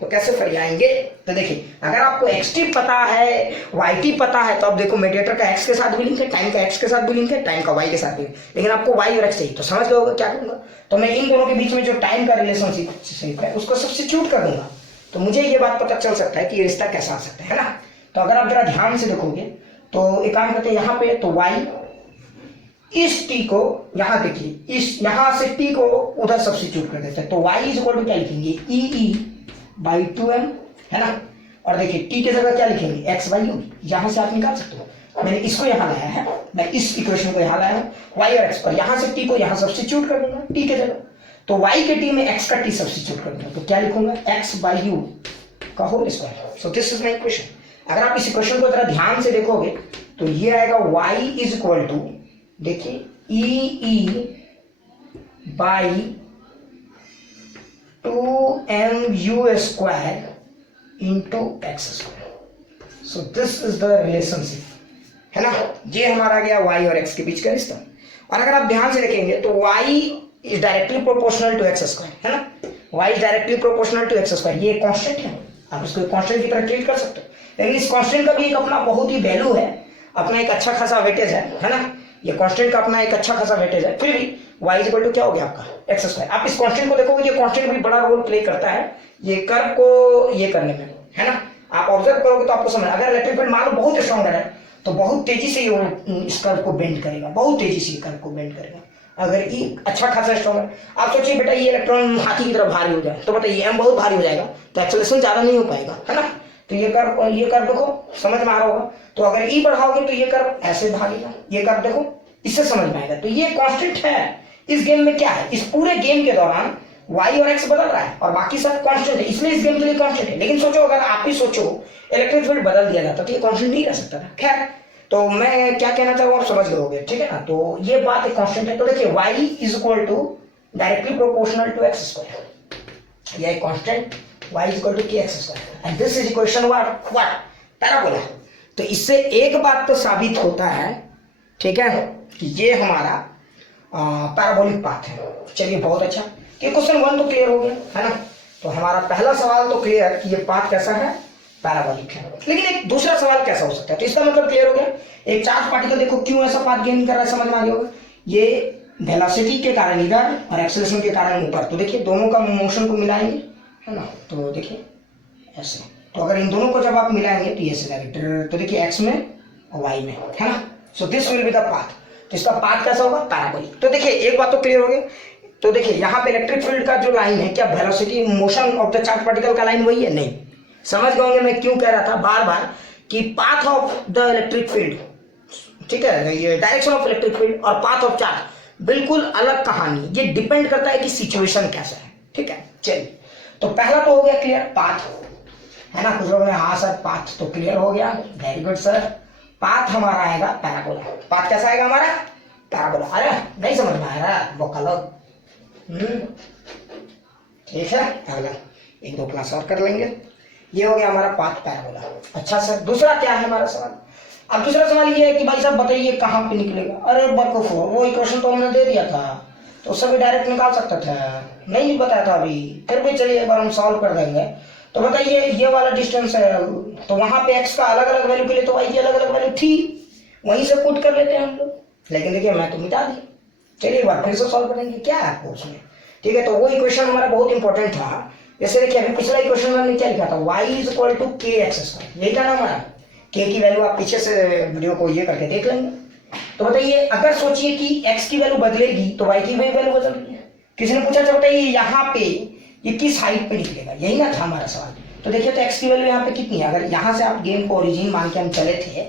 तो कैसे फरियाएंगे, तो देखिए अगर आपको एक्स टी पता है, वाई टी पता है, तो अब देखो मेडिएटर का एक्स के साथ भी लिंक है, टाइम का एक्स के साथ भी लिंक है, टाइम का वाई के साथ भी, लेकिन आपको वाई और एक्स चाहिए, तो समझ गए होगा क्या करूंगा, तो मैं इन दोनों के बीच में जो टाइम का रिलेशनशिप है उसको सब्स्टिट्यूट कर दूंगा, तो मुझे ये बात पता चल सकता है कि ये रिश्ता कैसा आ सकता है ना। तो अगर आप जरा ध्यान से देखोगे तो एक काम करते हैं, यहाँ पे तो वाई इस टी को यहाँ देखिए, इस यहाँ से टी को उधर सब्स्टिट्यूट कर देते हैं, तो y इज इक्वल टू क्या लिखेंगे, ई बाई 2m, है ना। और देखिए टी के जगह क्या लिखेंगे, x बाई यू, यहाँ से आप निकाल सकते हो, मैंने इसको यहाँ लाया है, मैं इस इक्वेशन को यहाँ लाया हूँ, y और x पर, यहाँ से टी को यहाँ सब्स्टिट्यूट कर दूंगा टी के जगह, तो y के टी में x का टी सब्स्टिट्यूट कर दूंगा, तो क्या लिखूंगा, x बाई यू का whole square. So this is my equation. अगर आप इस इक्वेशन को जरा ध्यान से देखोगे तो ये आएगा y इज इक्वल टू, देखिए E by 2mu square into X square. So this is the relationship, है ना। ये हमारा गया y और x के बीच का रिश्ता। और अगर आप ध्यान से देखेंगे तो y is directly proportional to X square, है ना। y is directly proportional to X square, ये कांस्टेंट है, आप इसको कांस्टेंट की तरह ट्रीट कर सकते हो, लेकिन इस कांस्टेंट का भी एक अपना बहुत ही वैल्यू है, अपना एक अच्छा खासा वेटेज है ना। ये कांस्टेंट का अपना एक अच्छा खासा वेटेज है, फिर भी y इज इक्वल टू क्या हो गया आपका एक्स स्क्वायर। आप इस कांस्टेंट को देखोगे, ये कांस्टेंट भी बड़ा रोल प्ले करता है ये कर्व को ये करने में, है ना। आप ऑब्जर्व करोगे तो आपको समझ, अगर इलेक्ट्रिक फील्ड मान लो बहुत स्ट्रॉन्गर है तो बहुत तेजी से ये इस कर्व को बेंड करेगा, बहुत तेजी से कर्व को बेंड करेगा। अगर ये अच्छा खासा स्ट्रॉन्ग है, आप सोचिए बेटा ये इलेक्ट्रॉन हाथी की तरफ भारी हो जाए, तो बताइए एम बहुत भारी हो जाएगा, तो एक्सेलरेशन ज्यादा नहीं हो पाएगा, है ना। तो ये कर्व देखो समझ में आ रहा होगा, तो अगर ई बढ़ाओगे तो ये कर्व ऐसे भागेगा, ये कर्व देखो इससे समझ में आएगा। तो ये कांस्टेंट है इस गेम में, क्या है, इस पूरे गेम के दौरान y और x बदल रहा है और बाकी सब कांस्टेंट है, इसलिए इस गेम के लिए कांस्टेंट है। लेकिन सोचो अगर आप ही सोचो इलेक्ट्रिक फील्ड बदल दिया जाता तो ये कांस्टेंट नहीं रह सकता था। खैर, तो मैं क्या कहना चाहूँ आप समझ लोगे, ठीक है ना। तो ये बात एक कांस्टेंट है। तो देखिए y is equal to directly proportional to X square, यह एक constant y is equal to K X square and this is equation what parabola. तो इससे एक बात तो साबित होता है, ठीक है, कि ये हमारा पैराबोलिक पाथ है। चलिए बहुत अच्छा, कि क्वेश्चन 1 तो क्लियर हो गया है ना। तो हमारा पहला सवाल तो क्लियर कि ये पाथ कैसा है, पैराबोलिक है। लेकिन एक दूसरा सवाल कैसा हो सकता है, तो इसका मतलब क्लियर हो गया। एक चार्ज पार्टिकल देखो क्यों ऐसा पाथ गेन कर रहा है, समझ में आ गया होगा। ये वेलोसिटी के कारण इधर और एक्सेलरेशन के कारण ऊपर। तो देखिए दोनों का मोशन को मिलाएंगे है ना, तो देखिए ऐसे। तो अगर इन दोनों को जब आप मिलाएंगे तो ये ऐसे, तो देखिए एक्स में और वाई में है ना। So this will be the path. तो इसका पाथ कैसा होगा, पैराबोलिक। तो देखिए एक बात तो क्लियर हो गई। तो देखिए यहाँ पे इलेक्ट्रिक फील्ड का जो लाइन है, क्या velocity motion of the charge particle का लाइन वही है? नहीं। समझ गए होंगे मैं क्यों कह रहा था बार बार कि path of the electric field, ठीक है, ये डायरेक्शन ऑफ इलेक्ट्रिक फील्ड और पाथ ऑफ चार्ज बिल्कुल अलग कहानी। ये डिपेंड करता है कि सिचुएशन कैसा है, ठीक है। चलिए तो पहला तो हो गया क्लियर, पाथ है ना। कुछ लोगों ने हाँ सर पाथ तो क्लियर हो गया, वेरी गुड सर। पाथ हमारा आएगा पैराबोला। पाथ कैसा आएगा हमारा, पैराबोला। अरे नहीं समझ में आ रहा बोका लोग, ठीक है। अगला 1-2 क्लास और कर लेंगे। ये हो गया हमारा पाथ पैराबोला। अच्छा सर दूसरा क्या है हमारा सवाल। अब दूसरा सवाल ये है कि भाई साहब बताइए कहाँ पे निकलेगा। अरे बरकूफ, वो इक्वेशन तो हमने दे दिया था, तो उससे भी डायरेक्ट निकाल सकते थे, नहीं बताया था अभी, फिर भी चलिए एक बार हम सॉल्व कर देंगे। तो बताइए ये वाला डिस्टेंस है, तो वहां पे एक्स का अलग अलग वैल्यू के लिए तो वाई की अलग अलग वैल्यू थी, वहीं से पुट कर लेते हैं हम लोग। लेकिन देखिए मैं तो मिटा दी। चलिए एक बार फिर से सॉल्व करेंगे, क्या है आपको उसमें, ठीक है। तो वो इक्वेशन हमारा बहुत इंपॉर्टेंट था। जैसे देखिए अभी पिछला इक्वेशन में हमने क्या लिखा था, y is equal to K X square, यही था ना हमारा। k की वैल्यू आप पीछे से वीडियो को ये करके देख लेंगे। तो बताइए अगर सोचिए कि x की वैल्यू बदलेगी तो y की भी वैल्यू बदलेगी। किसी ने पूछा था बताइए यहाँ पे ये किस हाइट पे निकलेगा, यही ना था हमारा सवाल। तो देखिए तो x की वैल्यू यहाँ पे कितनी है, अगर यहाँ से आप गेम को ओरिजिन मान के हम चले थे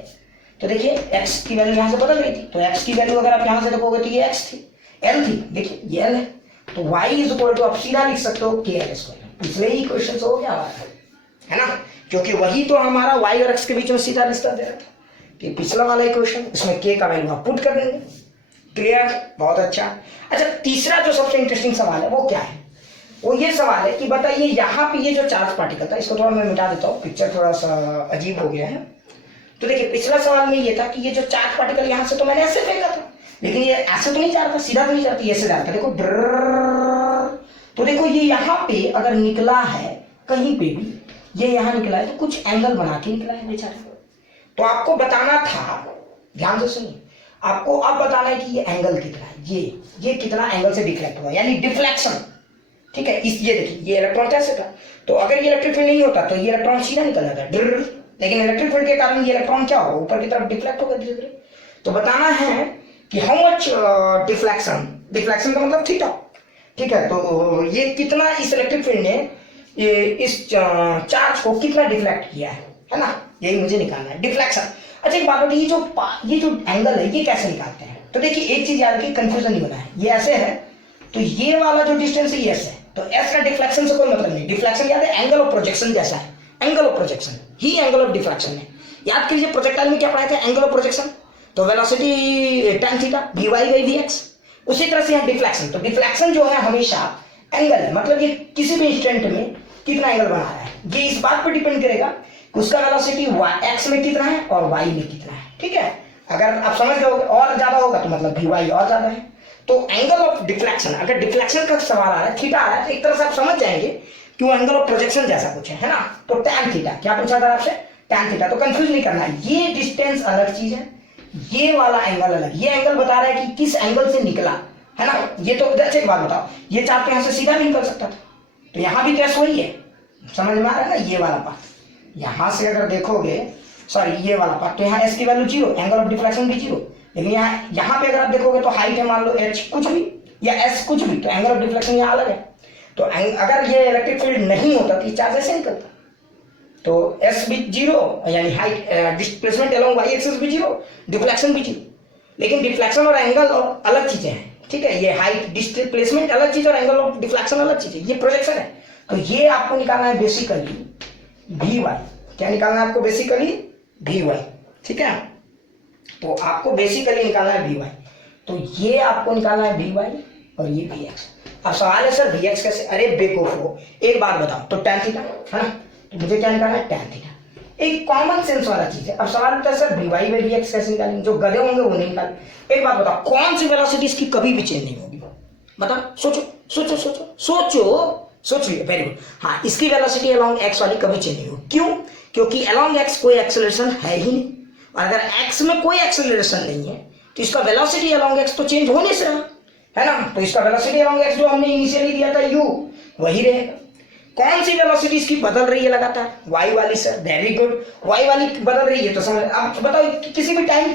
तो देखिए x की वैल्यू यहाँ से बदल गई थी। तो x की वैल्यू अगर आप यहाँ से देखोगे तो ये x थी, l थी, देखिए ये l है। तो y इज इक्वल टू आप सीधा लिख सकते हो के एल स्क्वायर। पिछले ही क्वेश्चन हो गया हमारा, है ना, क्योंकि वही तो हमारा y और x के बीच में सीधा रिश्ता दे रहा था कि पिछला वाला इक्वेशन, इसमें k का वैल्यू आप पुट कर देंगे। क्लियर, बहुत अच्छा। अच्छा तीसरा जो सबसे इंटरेस्टिंग सवाल है वो क्या है, वो ये सवाल है कि बताइए यहाँ पे ये जो चार्ज पार्टिकल था, इसको थोड़ा मैं मिटा देता हूँ, पिक्चर थोड़ा सा अजीब हो गया है। तो देखिए पिछला सवाल में ये था कि ये जो चार्ज पार्टिकल यहाँ से तो मैंने ऐसे फेंका था, लेकिन ये ऐसे तो नहीं जा रहा था, सीधा तो नहीं जाता, ऐसे जा रहा था, देखो तो देखो ये यहाँ पे अगर निकला है कहीं पे भी, ये यहाँ निकला है तो कुछ एंगल बना के निकला है बेचारा। तो आपको बताना था, ध्यान से सुनिए, आपको अब बताना है कि ये एंगल कितना है, ये कितना एंगल से डिफ्लेक्ट हुआ, यानी डिफ्लेक्शन, ठीक है। इस ये देखिए ये इलेक्ट्रॉन कैसे था, तो अगर ये इलेक्ट्रिक फील्ड नहीं होता तो ये इलेक्ट्रॉन सीधा निकल जाता है, लेकिन इलेक्ट्रिक फील्ड के कारण ये इलेक्ट्रॉन क्या होगा, ऊपर की तरफ डिफ्लेक्ट होगा धीरे धीरे। तो बताना है कि हाउ मच डिफ्लेक्शन का मतलब थीटा, ठीक है। तो ये कितना इस इलेक्ट्रिक फील्ड ने इस चार्ज को कितना डिफ्लेक्ट किया है ना, यही मुझे निकालना है डिफ्लेक्शन। अच्छा एक बात बताइए, ये जो एंगल है ये कैसे निकालते हैं। तो देखिए एक चीज याद रखिए, कंफ्यूजन नहीं बना है, ये ऐसे है तो ये वाला जो डिस्टेंस है ये ऐसे है, तो एस का डिफ्लेक्शन से कोई मतलब नहीं। डिफ्लेक्शन याद है एंगल ऑफ प्रोजेक्शन जैसा है, एंगल ऑफ प्रोजेक्शन ही एंगल ऑफ डिफ्लेक्शन है। याद कीजिए प्रोजेक्टाइल में क्या पढ़ाया था, एंगल ऑफ प्रोजेक्शन, तो velocity tan theta V Y by V X. उसी तरह से यहाँ डिफ्लेक्शन, तो डिफ्लेक्शन जो है हमेशा एंगल है, मतलब ये किसी भी इंस्टेंट में कितना एंगल बना रहा है, ये इस बात पर डिपेंड करेगा कि उसका वेलोसिटी एक्स में कितना है और वाई में कितना है, ठीक है। अगर आप समझ गए और ज्यादा होगा तो मतलब वी वाई और ज्यादा है। तो एंगल ऑफ डिफ्लेक्शन, अगर डिफ्लेक्शन का सवाल आ रहा है, थीटा आ रहा है, तो एक तरह से आप समझ जाएंगे कि वो एंगल ऑफ प्रोजेक्शन जैसा कुछ है ना। तो tan थीटा, क्या पूछा था आपसे, tan थीटा। तो कंफ्यूज नहीं करना है, ये डिस्टेंस अलग चीज है, ये वाला एंगल अलग। ये एंगल बता रहा है कि किस एंगल से निकला है ना। ये तो अच्छा एक बात बताओ, ये चार्ज तो यहाँ से सीधा भी निकल सकता था, तो यहाँ भी तो वही है, समझ में आ रहा है ना। ये वाला पार्ट यहाँ से अगर देखोगे, सॉरी ये वाला पार्ट, तो यहाँ एस की वैल्यू 0, एंगल ऑफ डिफ्लेक्शन भी 0, लेकिन यहाँ पे अगर आप देखोगे तो हाइट है मान लो h कुछ भी या s कुछ भी, तो एंगल ऑफ डिफ्लेक्शन यहाँ अलग है। तो अगर ये इलेक्ट्रिक फील्ड नहीं होता तो ये चार्ज ऐसे निकलता, तो s भी 0 यानी height displacement along y axis भी 0, डिफ्लेक्शन भी 0। लेकिन डिफ्लेक्शन और एंगल और अलग चीजें हैं, ठीक है। ये हाइट डिस्प्लेसमेंट अलग चीज और एंगल ऑफ डिफ्लेक्शन अलग चीज है, ये प्रोजेक्शन है। तो ये आपको निकालना है बेसिकली वी वाई, क्या निकालना है आपको बेसिकली वी वाई, ठीक है। तो आपको बेसिकली निकालना है वी वाई, तो ये आपको निकालना है वी वाई और ये वी एक्स। अब सवाल है सर वी एक्स कैसे, अरे बेवकूफो एक बात बताओ, तो tan थीटा है ना, तो मुझे क्या निकालना है tan थीटा, एक कॉमन सेंस वाला चीज है। अब सवाल होता है sir V Y by V X कैसे निकालेंगे, जो गधे होंगे वो नहीं निकाले। एक बात बताओ, कौन सी वेलोसिटी इसकी कभी भी चेंज नहीं होगी, बताओ, सोचो सोचो सोचो सोचो, सोच लियो, वेरी गुड। हाँ, इसकी वेलोसिटी अलोंग एक्स वाली कभी चेंज नहीं होगी, क्यों? क्योंकि अलोंग एक्स कोई एक्सेलरेशन है ही नहीं, और अगर एक्स में कोई एक्सेलरेशन नहीं है तो इसका वेलोसिटी अलोंग एक्स तो चेंज हो नहीं सकता है ना, तो इसका वेलोसिटी अलोंग एक्स जो हमने इनिशियली दिया था u वही रहेगा। कौन सी वेलोसिटी इसकी बदल रही है लगातार, y वाली सर, वेरी गुड, y वाली बदल रही है, तो समझ। अब बताओ किसी भी टाइम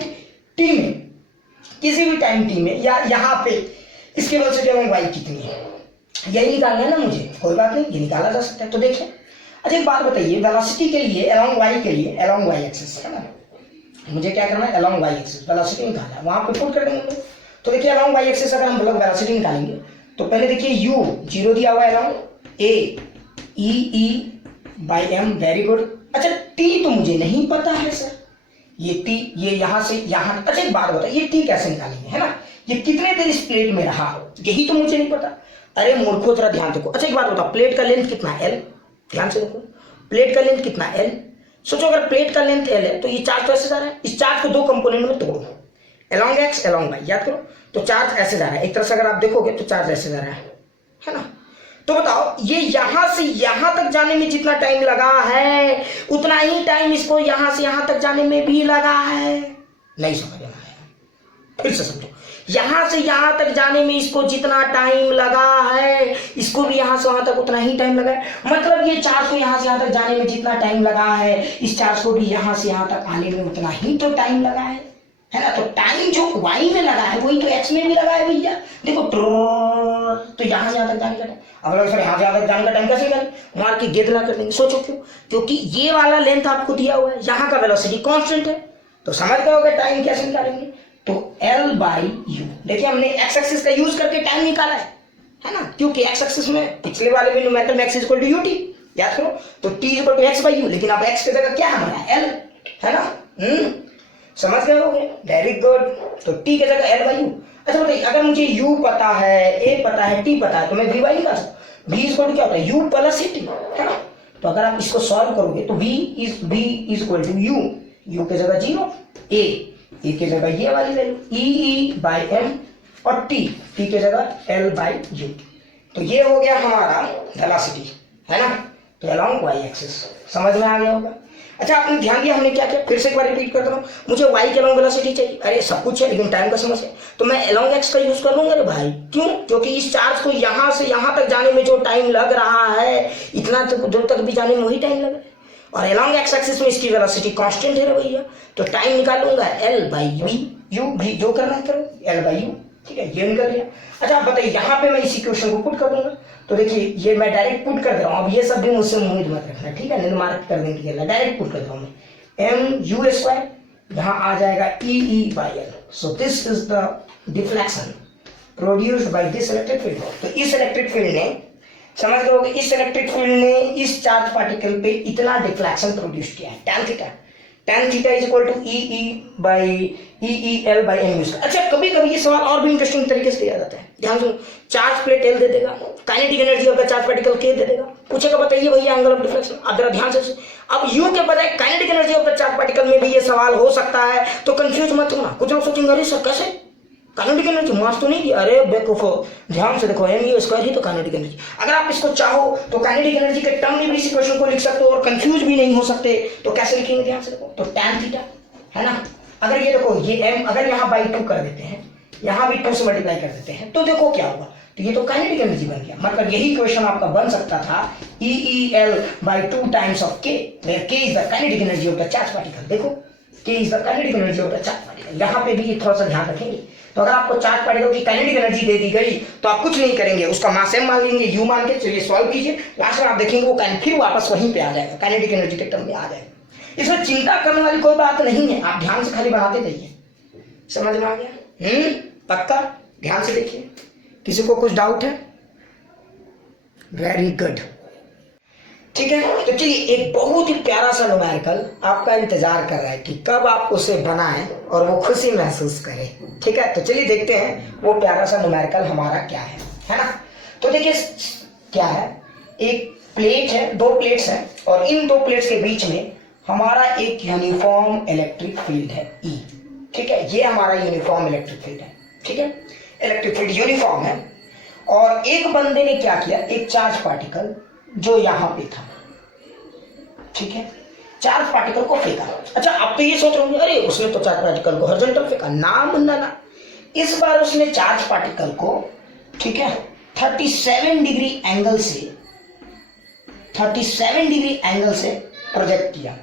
t में, किसी भी टाइम t में या यहाँ पे इसकी वेलोसिटी अलोंग y कितनी है, यही निकालना है ना मुझे, कोई बात नहीं, ये निकाला जा सकता है। तो देखिए, अच्छा एक बात बताइए, वेलोसिटी के लिए अलोंग y के लिए अलोंग y एक्सिस है ना, मुझे क्या करना है, अलोंग y एक्सिस वेलोसिटी निकालना है, वहां पे पुट कर देंगे। तो देखिए अलोंग y एक्सिस अगर हम लोग वेलोसिटी निकालेंगे तो पहले देखिए u 0 दिया हुआ है along a e by m, very good. अच्छा t तो मुझे नहीं पता है सर, ये t ये यहां से यहां, अच्छा एक बात बताइए ये t कैसे निकालेंगे, है ना, ये कितने देर इस प्लेट में रहा यही तो मुझे नहीं पता। अरे मूर्खों जरा ध्यान देखो। अच्छा एक बात बताओ, प्लेट का लेंथ कितना है, l, ध्यान से देखो, प्लेट का लेंथ कितना है, l। सोचो अगर प्लेट का लेंथ l है तो ये चार्ज तो ऐसे जा रहा है, इस चार्ज को दो कंपोनेंट में तोड़ो, अलोंग एक्स अलोंग वाई, याद करो, तो चार्ज ऐसे जा रहा है, एक तरह से अगर आप देखोगे तो चार्ज ऐसे जा रहा है ना। तो बताओ ये यहां से यहां तक जाने में जितना टाइम लगा है उतना ही टाइम इसको यहां से यहां तक जाने में भी लगा है, नहीं समझ में आया, फिर से समझो, यहां से यहां तक जाने में इसको जितना टाइम लगा है इसको भी यहां से वहां तक उतना ही टाइम लगा है, मतलब ये चार्ज को यहां से यहां तक जाने में जितना टाइम लगा है इस चार्ज को भी यहां से यहां तक आने में उतना ही तो टाइम लगा है ना। तो टाइम जो y में लगा है वही तो x में भी लगा है भैया, देखो, तो यहां से यहां तक जाने का टाइम, अब अगर यहां से यहां तक जाने का टाइम कैसे करें, मार के गेदला कर देंगे। सोचो क्यों, क्योंकि ये वाला लेंथ आपको दिया हुआ है, यहाँ का वेलोसिटी कांस्टेंट है, तो समझ गए होगे टाइम कैसे निकालेंगे, तो L बाई यू। देखिए हमने एक्स एक्सिस का यूज करके टाइम निकाला है ना, क्योंकि एक्स एक्सिस में पिछले वाले में न्यूमेरिकल में x इक्वल टू ut, याद करो, तो t equal to x by U, लेकिन अब x की जगह क्या हमारा L है ना, समझ गए होगे, वेरी गुड, तो t की जगह L बाई यू। अच्छा बताइए अगर मुझे u पता है, a पता है, t पता है, तो मैं v बाई निकाल सकता हूँ, v इक्वल टू क्या होता है u प्लस t है ना, तो अगर आप इसको सॉल्व करोगे तो v is equal to u की जगह 0, a की जगह ये वाली वैल्यू e बाई m और t की जगह L बाई यू, तो ये हो गया हमारा वेलोसिटी है ना, तो अलोंग y एक्सिस, समझ में आ गया होगा। अच्छा आपने ध्यान दिया हमने क्या किया, फिर से एक बार रिपीट करता हूँ, मुझे y के अलोंग वेलोसिटी चाहिए, अरे सब कुछ है लेकिन टाइम का समस्या है, तो मैं अलोंग x का यूज कर लूंगा। अरे भाई क्यों, क्योंकि इस चार्ज को यहां से यहां तक जाने में जो टाइम लग रहा है इतना दूर तक भी जाने में वही टाइम लग रहा है, और अलोंग एक्स एक्सिस में इसकी वेलोसिटी कांस्टेंट है भैया, तो टाइम निकालूंगा L बाई यू, भी जो करना है करो, L बाई यू, ठीक है, ये निकल गया। अच्छा आप बताइए यहाँ पे मैं इसी क्वेश्चन को पुट कर दूंगा, तो देखिए ये मैं डायरेक्ट पुट कर दे रहा हूँ, अब ये सब भी मुझसे उम्मीद मत रखना, ठीक है, निर्मार्क कर देंगे के लिए डायरेक्ट पुट कर रहा हूँ मैं, एम यू स्क्वायर यहाँ आ जाएगा E by L, so this is the deflection produced by this electric field. तो इस इलेक्ट्रिक फील्ड ने, समझ गए, इस इलेक्ट्रिक फील्ड ने इस चार्ज पार्टिकल पे इतना डिफ्लेक्शन प्रोड्यूस किया है, tan theta is equal to E L by M. अच्छा कभी कभी ये सवाल और भी इंटरेस्टिंग तरीके से दिया जाता है, ध्यान सुनो, चार्ज प्लेट L दे देगा, kinetic energy of the charge particle K दे देगा, पूछेगा बताइए भैया एंगल ऑफ डिफ्लेक्शन, आप जरा ध्यान से, अब U के बजाय kinetic energy of the charge particle में भी ये सवाल हो सकता है, तो कंफ्यूज मत होना। कुछ लोग सोचेंगे अरे सर कैसे, काइनेटिक एनर्जी मास तो नहीं दिया, अरे बेवकूफो, ध्यान से देखो एम यू स्क्वायर ही तो काइनेटिक एनर्जी, अगर आप इसको चाहो तो काइनेटिक एनर्जी के टर्म में भी इस इक्वेशन को लिख सकते हो और कंफ्यूज भी नहीं हो सकते, तो कैसे लिखेंगे, ध्यान से देखो, तो tan थीटा है ना, अगर ये देखो ये m अगर यहाँ बाई 2 कर देते हैं, यहाँ भी 2 से मल्टीप्लाई कर देते हैं, तो देखो क्या होगा, तो ये तो काइनेटिक एनर्जी बन गया, मतलब यही क्वेश्चन आपका बन सकता था EEL by 2 times of K, where K is the kinetic energy of the charge particle, देखो K is the kinetic energy of the charge particle, यहाँ पे भी थोड़ा सा ध्यान रखेंगे। तो अगर आपको चार्ज पार्टिकल की काइनेटिक एनर्जी दे दी गई तो आप कुछ नहीं करेंगे, उसका मास m मान लेंगे, u मान के चलिए सॉल्व कीजिए, लास्ट में आप देखेंगे वो फिर वापस वहीं पे आ जाएगा, काइनेटिक एनर्जी के टर्म में आ जाएगा, इसमें चिंता करने वाली कोई बात नहीं है, आप ध्यान से खाली बनाते जाइए, समझ में आ गया, पक्का, ध्यान से देखिए, किसी को कुछ डाउट है, वेरी गुड, ठीक है। तो चलिए एक बहुत ही प्यारा सा न्यूमेरिकल आपका इंतजार कर रहा है कि कब आप उसे बनाएं और वो खुशी महसूस करें, ठीक है। तो चलिए देखते हैं वो प्यारा सा न्यूमेरिकल हमारा क्या है ना। तो देखिए क्या है, एक प्लेट है, दो प्लेट्स हैं, और इन दो प्लेट्स के बीच में हमारा एक यूनिफॉर्म इलेक्ट्रिक फील्ड है ई। ठीक है, ये हमारा यूनिफॉर्म इलेक्ट्रिक फील्ड है। ठीक है, इलेक्ट्रिक फील्ड यूनिफॉर्म है। और एक बंदे ने क्या किया, एक चार्ज पार्टिकल जो यहां पे था, ठीक है, चार्ज पार्टिकल को फेंका। अच्छा, आप तो ये सोच रहे होंगे अरे उसने तो चार्ज पार्टिकल को हॉरिजॉन्टल फेंका। ना मुन्ना ना, इस बार उसने चार्ज पार्टिकल को, ठीक है, 37 डिग्री एंगल से 37 डिग्री एंगल से प्रोजेक्ट किया।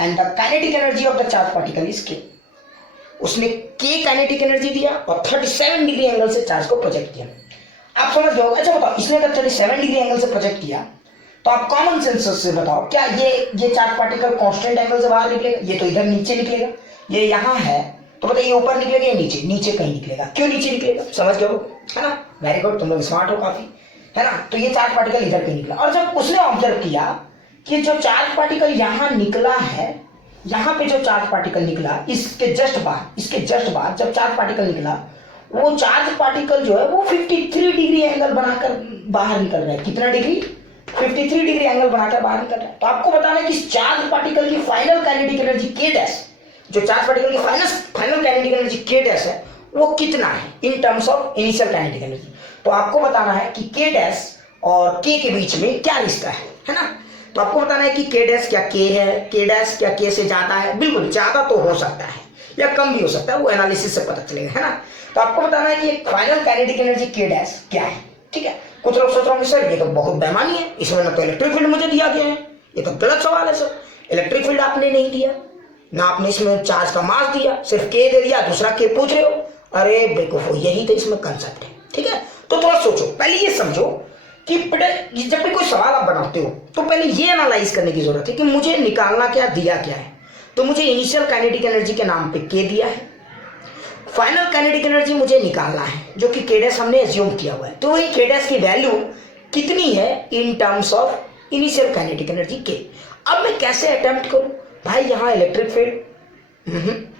And the kinetic energy of the charge particle is के। उसने के काइनेटिक एनर्जी दिया और 37 डिग्री एंगल से चार्ज को प्रोजेक्ट किया। आप समझ गए होगे। अच्छा बताओ, इसने अगर 37 डिग्री एंगल से प्रोजेक्ट किया तो आप कॉमन सेंस से बताओ, क्या ये चार्ज पार्टिकल कांस्टेंट एंगल से बाहर निकलेगा? ये तो इधर नीचे निकलेगा, ये यहाँ है, तो बताइए ऊपर निकलेगा या नीचे? नीचे कहीं निकलेगा। क्यों नीचे निकलेगा? समझ गए हो, है ना? वेरी गुड, तुम लोग स्मार्ट हो काफी, है ना? तो ये चार्ज पार्टिकल इधर कहीं निकला। और जब उसने ऑब्जर्व किया कि जो चार्ज पार्टिकल यहाँ निकला है, यहाँ पे जो चार्ज पार्टिकल निकला, इसके जस्ट बाहर जब चार्ज पार्टिकल निकला, वो चार्ज पार्टिकल जो है वो 53 डिग्री एंगल बनाकर बाहर निकल रहा है। कितना डिग्री? 53 डिग्री एंगल बनाकर बाहर निकल रहा है। तो आपको बताना है कि चार्ज पार्टिकल की फाइनल काइनेटिक एनर्जी के डैश, जो चार्ज पार्टिकल की फाइनल काइनेटिक एनर्जी के डैश है, वो कितना है in terms of initial kinetic energy. तो आपको बताना है कि के डैश और के के बीच में क्या रिश्ता है ना? तो आपको बताना है कि के डैश क्या के है, के डैश क्या के से ज्यादा है? बिल्कुल, ज्यादा तो हो सकता है या कम भी हो सकता है, वो एनालिसिस से पता चलेगा, है ना? तो आपको बताना है कि फाइनल काइनेटिक एनर्जी के डैश क्या है। ठीक है, कुछ लोग सोच रहे होंगे सर ये तो बहुत बेईमानी है, इसमें ना तो इलेक्ट्रिक फील्ड मुझे दिया गया है, ये तो गलत सवाल है सर। इलेक्ट्रिक फील्ड आपने नहीं दिया ना, आपने इसमें चार्ज का मास दिया, सिर्फ के दे दिया, दूसरा के पूछ रहे हो। अरे बेवकूफो, यही तो इसमें कंसेप्ट है। ठीक है, तो थोड़ा सोचो, पहले ये समझो कि जब भी कोई सवाल आप बनाते हो तो पहले ये एनालाइज करने की जरूरत है कि मुझे निकालना क्या, दिया क्या है। तो मुझे इनिशियल काइनेटिक एनर्जी के नाम पे के दिया है, फाइनल काइनेटिक एनर्जी मुझे निकालना है जो कि के डैश हमने एज्यूम किया हुआ है। तो वही के डैश की वैल्यू कितनी है in terms of initial kinetic energy के। अब मैं कैसे अटेम्प्ट करूं भाई? यहाँ इलेक्ट्रिक फील्ड,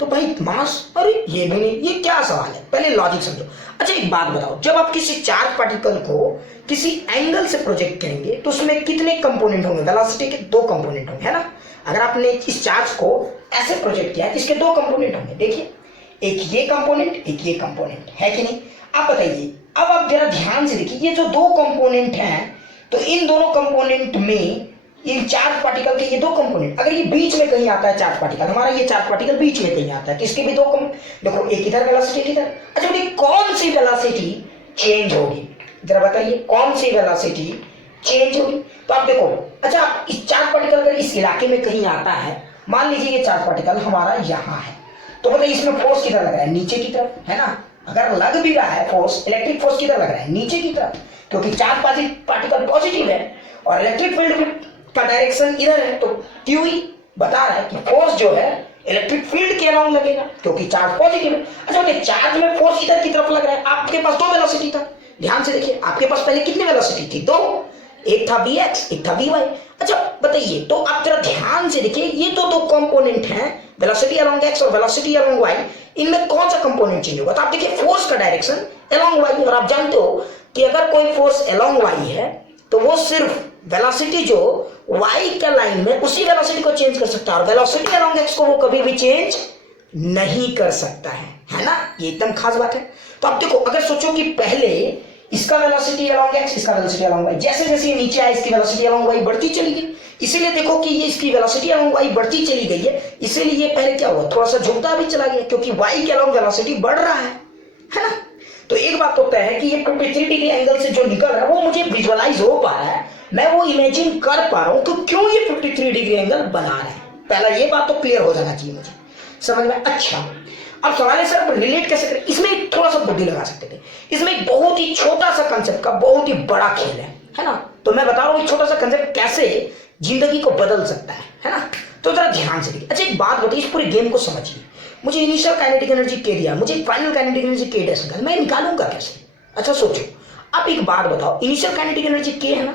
तो भाई मास, अरे ये भी नहीं, ये क्या सवाल है? पहले लॉजिक समझो। अच्छा एक बात बताओ, जब आप किसी चार्ज पार्टिकल को किसी एंगल से प्रोजेक्ट करेंगे तो उसमें कितने कंपोनेंट होंगे? वेलोसिटी के दो कंपोनेंट होंगे, है ना? अगर आपने इस चार्ज को ऐसे प्रोजेक्ट किया है, इसके दो कंपोनेंट होंगे। देखिए, एक ये कंपोनेंट, एक ये कंपोनेंट, है कि नहीं? आप बताइए, अब आप जरा ध्यान से देखिए, ये जो दो कंपोनेंट हैं, तो इन दोनों कंपोनेंट में इन चार्ज पार्टिकल के ये दो कंपोनेंट, अगर ये बीच में कहीं आता है चार्ज पार्टिकल, हमारा ये चार्ज पार्टिकल बीच में कहीं आता है, तो इसके भी दो देखो, एक इधर वेलोसिटी, एक इधर। अच्छा बताइए, कौन सी वेलोसिटी चेंज होगी? जरा बताइए, कौन सी वेलोसिटी चेंज होगी? तो आप देखो, अच्छा आप इस चार्ज पार्टिकल अगर इस इलाके में कहीं आता है, मान लीजिए ये चार्ज पार्टिकल हमारा यहाँ है, तो बताइए इसमें फोर्स किधर लग रहा है? नीचे की तरफ, है ना? अगर लग भी रहा है फोर्स, इलेक्ट्रिक फोर्स किधर लग रहा है? नीचे की तरफ, क्योंकि चार्ज पार्टिकल पॉजिटिव है और इलेक्ट्रिक फील्ड का डायरेक्शन इधर है। तो क्यू ही बता रहा है कि फोर्स जो है इलेक्ट्रिक फील्ड के अलाउंग लगेगा, क्योंकि चार्ज पॉजिटिव है। अच्छा देखिए, चार्ज में फोर्स इधर की तरफ लग रहा है, आपके पास दो वेलोसिटी था। ध्यान से देखिए, आपके पास पहले कितनी वेलोसिटी थी? दो, एक था Vx, एक था Vy। अच्छा बताइए, तो आप जरा ध्यान से देखिए, ये तो दो कंपोनेंट हैं, वेलोसिटी अलोंग x और वेलोसिटी अलोंग y, इनमें कौन सा कंपोनेंट चेंज होगा? तो आप देखिए, फोर्स का डायरेक्शन अलोंग y, और आप जानते हो कि अगर कोई फोर्स अलोंग y है तो वो सिर्फ वेलोसिटी जो y के लाइन में, उसी वेलोसिटी को चेंज कर सकता है, और वेलोसिटी अलोंग x को वो कभी भी चेंज नहीं कर सकता है ना? ये एकदम खास बात है। तो आप देखो, अगर सोचो कि पहले इसका वेलोसिटी अलोंग x, इसका वेलोसिटी अलोंग y, जैसे जैसे ये नीचे आया इसकी वेलोसिटी अलोंग y बढ़ती चली गई, इसीलिए देखो कि ये इसकी वेलोसिटी अलोंग y बढ़ती चली गई है, इसीलिए ये पहले क्या हुआ, थोड़ा सा झुकता भी चला गया, क्योंकि y के अलोंग वेलोसिटी बढ़ रहा है ना? तो एक बात तो तय है कि ये 53 डिग्री एंगल से जो निकल रहा है वो मुझे विजुअलाइज हो पा रहा है, मैं वो इमेजिन कर पा रहा हूं कि क्यों ये 53 डिग्री एंगल बना रहा है। पहला ये बात तो क्लियर हो जाना चाहिए मुझे, समझ में? अच्छा अब सवाल है सर रिलेट कैसे करें? इसमें थोड़ा सा बुद्धि लगा सकते थे। इसमें एक बहुत ही छोटा सा कंसेप्ट का बहुत ही बड़ा खेल है ना? तो मैं बता रहा हूं छोटा सा कंसेप्ट कैसे जिंदगी को बदल सकता है ना? तो जरा ध्यान से देखिए। अच्छा एक बात बताइए, इस पूरे गेम को समझिए। मुझे इनिशियल काइनेटिक एनर्जी के दिया, मुझे फाइनल काइनेटिक एनर्जी के डैश निकाल, मैं निकालूंगा कैसे? अच्छा सोचो, आप एक बात बताओ, इनिशियल काइनेटिक एनर्जी के है ना?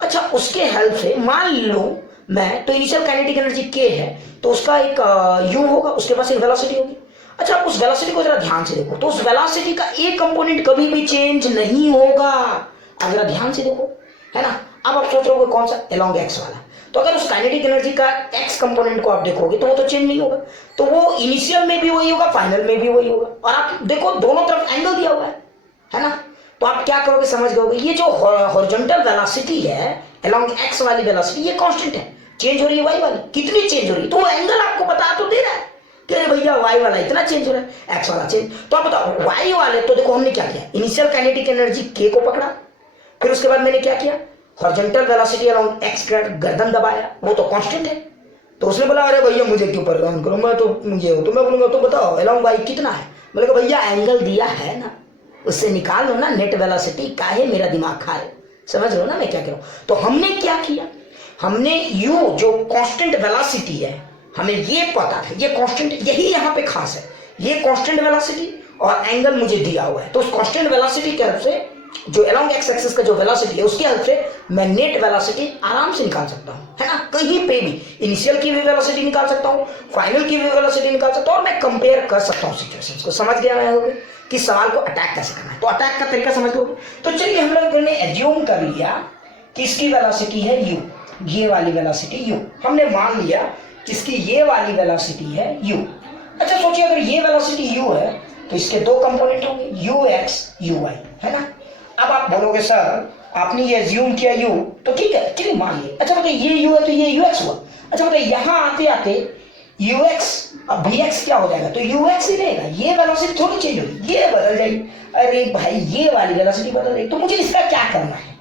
अच्छा उसके हेल्प से मान लो मैं, तो इनिशियल काइनेटिक एनर्जी के है, तो उसका एक यू होगा, उसके पास एक वेलोसिटी होगी। अच्छा उस वेलोसिटी को जरा ध्यान से देखो, तो उस वेलोसिटी का एक कंपोनेंट कभी भी चेंज नहीं होगा, आप जरा ध्यान से देखो, है ना। अब आप सोच रहे हो कौन सा, अलोंग एक्स वाला। तो अगर उस काइनेटिक एनर्जी का एक्स कंपोनेंट को आप देखोगे तो वो तो चेंज नहीं होगा, तो वो इनिशियल में भी वही होगा, फाइनल में भी वही होगा। और आप देखो दोनों तरफ एंगल दिया हुआ है ना। तो आप क्या करोगे, समझ गए, ये जो हॉरिजॉन्टल वेलोसिटी है अलोंग एक्स वाली वेलोसिटी, ये कांस्टेंट है, चेंज हो रही है वाई वाली, कितनी चेंज हो रही है, तो वो एंगल आपको बता तो दे रहा है कि अरे भैया वाई वाला इतना चेंज हो रहा है, एक्स वाला चेंज। तो आप बताओ वाई वाले, तो देखो हमने क्या किया, इनिशियल काइनेटिक एनर्जी के को पकड़ा, फिर उसके बाद मैंने क्या किया, हॉरिजॉन्टल वेलोसिटी अलोंग एक्स गर्दन दबाया, वो तो कांस्टेंट है। तो उसने बोला अरे भैया मुझे क्यों परेशान करो, मैं तो ये हूं, तो मैं बोलूंगा तुम बताओ अलोंग वाई कितना है, बोलेगा भैया एंगल दिया है ना, उससे निकाल लो ना नेट वेलोसिटी, काहे मेरा दिमाग खा रहे, समझ लो ना मैं क्या कह रहा हूं। तो हमने क्या किया, हमने यू जो कांस्टेंट वेलोसिटी है, हमें ये पता था ये कांस्टेंट, यही यहाँ पे खास है, ये कांस्टेंट वेलोसिटी और एंगल मुझे दिया हुआ है। तो उस कांस्टेंट वेलोसिटी के हेल्प से, जो अलोंग एक्स एक्सिस का जो वेलोसिटी है उसके हेल्प से मैं नेट वेलोसिटी आराम से निकाल सकता हूँ, है ना। कहीं पे भी इनिशियल की भी वेलोसिटी निकाल सकता हूँ, फाइनल की भी वेलोसिटी निकाल सकता हूँ, और मैं कंपेयर कर सकता हूँ सिचुएशंस को। समझ गया मैं होगा कि सवाल को अटैक कैसे करना है, तो अटैक का तरीका समझ लोगे। तो चलिए हम लोग ने एज्यूम कर लिया कि इसकी वेलोसिटी है यू, ये वाली वेलोसिटी यू, हमने मान लिया कि इसकी ये वाली वेलोसिटी है यू। अच्छा सोचिए अगर ये वेलोसिटी यू है तो इसके दो कंपोनेंट होंगे, यू एक्स यू वाई, है ना। अब आप बोलोगे सर आपने ये एज्यूम किया यू, तो ठीक है चलिए मान लिया। अच्छा बताइए ये यू है तो ये यू एक्स हुआ। अच्छा बताइए यहाँ आते आते यू एक्स अब वी एक्स क्या हो जाएगा, तो यू एक्स ही रहेगा, ये वेलोसिटी थोड़ी चेंज होगी, ये बदल जाएगी। अरे भाई ये वाली वेलोसिटी बदल जाएगी, तो मुझे इसका क्या करना है,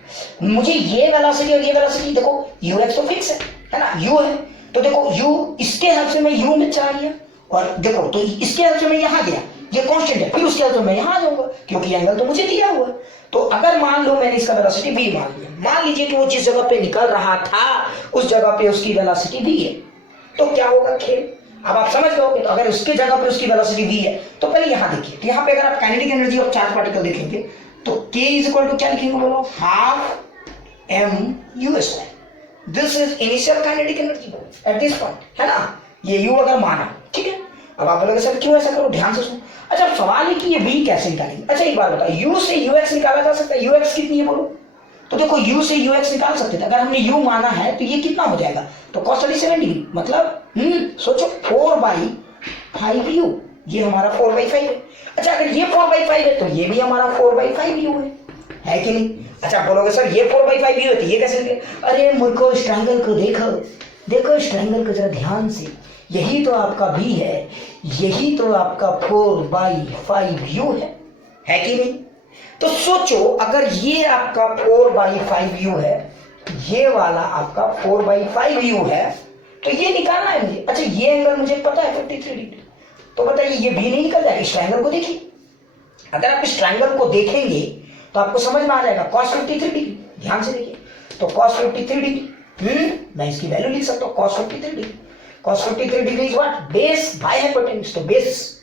मुझे ये वेलोसिटी और ये वेलोसिटी, देखो यू एक्स तो फिक्स है ना, यू है तो देखो यू, इसके हेल्प से मैं यू में चला गया, और देखो तो इसके हेल्प से मैं यहाँ गया, ये कांस्टेंट है, फिर उसके हेल्प से मैं यहाँ आ जाऊंगा क्योंकि एंगल तो मुझे दिया हुआ है। तो अगर मान लो मैंने इसका वेलोसिटी v मान लिया, मान लीजिए कि वो जिस जगह पे निकल रहा था उस जगह पे उसकी वेलोसिटी v है, तो क्या होगा खेल, अब आप समझ गए। तो अगर उसके जगह पे उसकी वेलोसिटी v है तो पहले यहाँ देखिए, तो यहाँ पे अगर आप kinetic energy of charge particle देखेंगे तो k इज इक्वल टू क्या लिखेंगे, बोलो half mu²। This is initial kinetic energy at this point, है ना, ये u अगर माना, ठीक है। अब आप बोलोगे सर क्यों ऐसा करो, ध्यान से सुनो। अच्छा सवाल है कि ये v कैसे निकालेंगे। अच्छा एक बात बताओ, u से ux निकाला जा सकता है, ux कितनी है बोलो, तो देखो u से ux निकाल सकते थे, अगर हमने u माना है तो ये कितना हो जाएगा, तो cos 37 डिग्री, मतलब सोचो 4/5u, ये हमारा 4/5 है। अच्छा अगर ये 4/5 है तो ये भी हमारा 4/5u है कि नहीं। अच्छा बोलोगे सर ये 4/5u है तो ये कैसे निकले, अरे मुझको इस ट्रायंगल को देखो, देखो इस ट्रायंगल को जरा ध्यान से, यही तो आपका v है, यही तो आपका 4/5u है कि नहीं। तो सोचो अगर ये आपका 4/5u है, ये वाला आपका 4/5u है, तो ये निकालना है मुझे। अच्छा ये एंगल मुझे पता है 53 डिग्री, तो बताइए ये भी नहीं निकल जाएगा। इस ट्रायंगल को देखिए, अगर आप इस ट्रायंगल को देखेंगे तो आपको समझ में आ जाएगा cos 53 डिग्री, ध्यान से देखिए, तो cos 53 डिग्री, मैं इसकी वैल्यू लिख सकता हूँ cos 53 degree, cos 53 degree is what, base by hypotenuse, तो बेस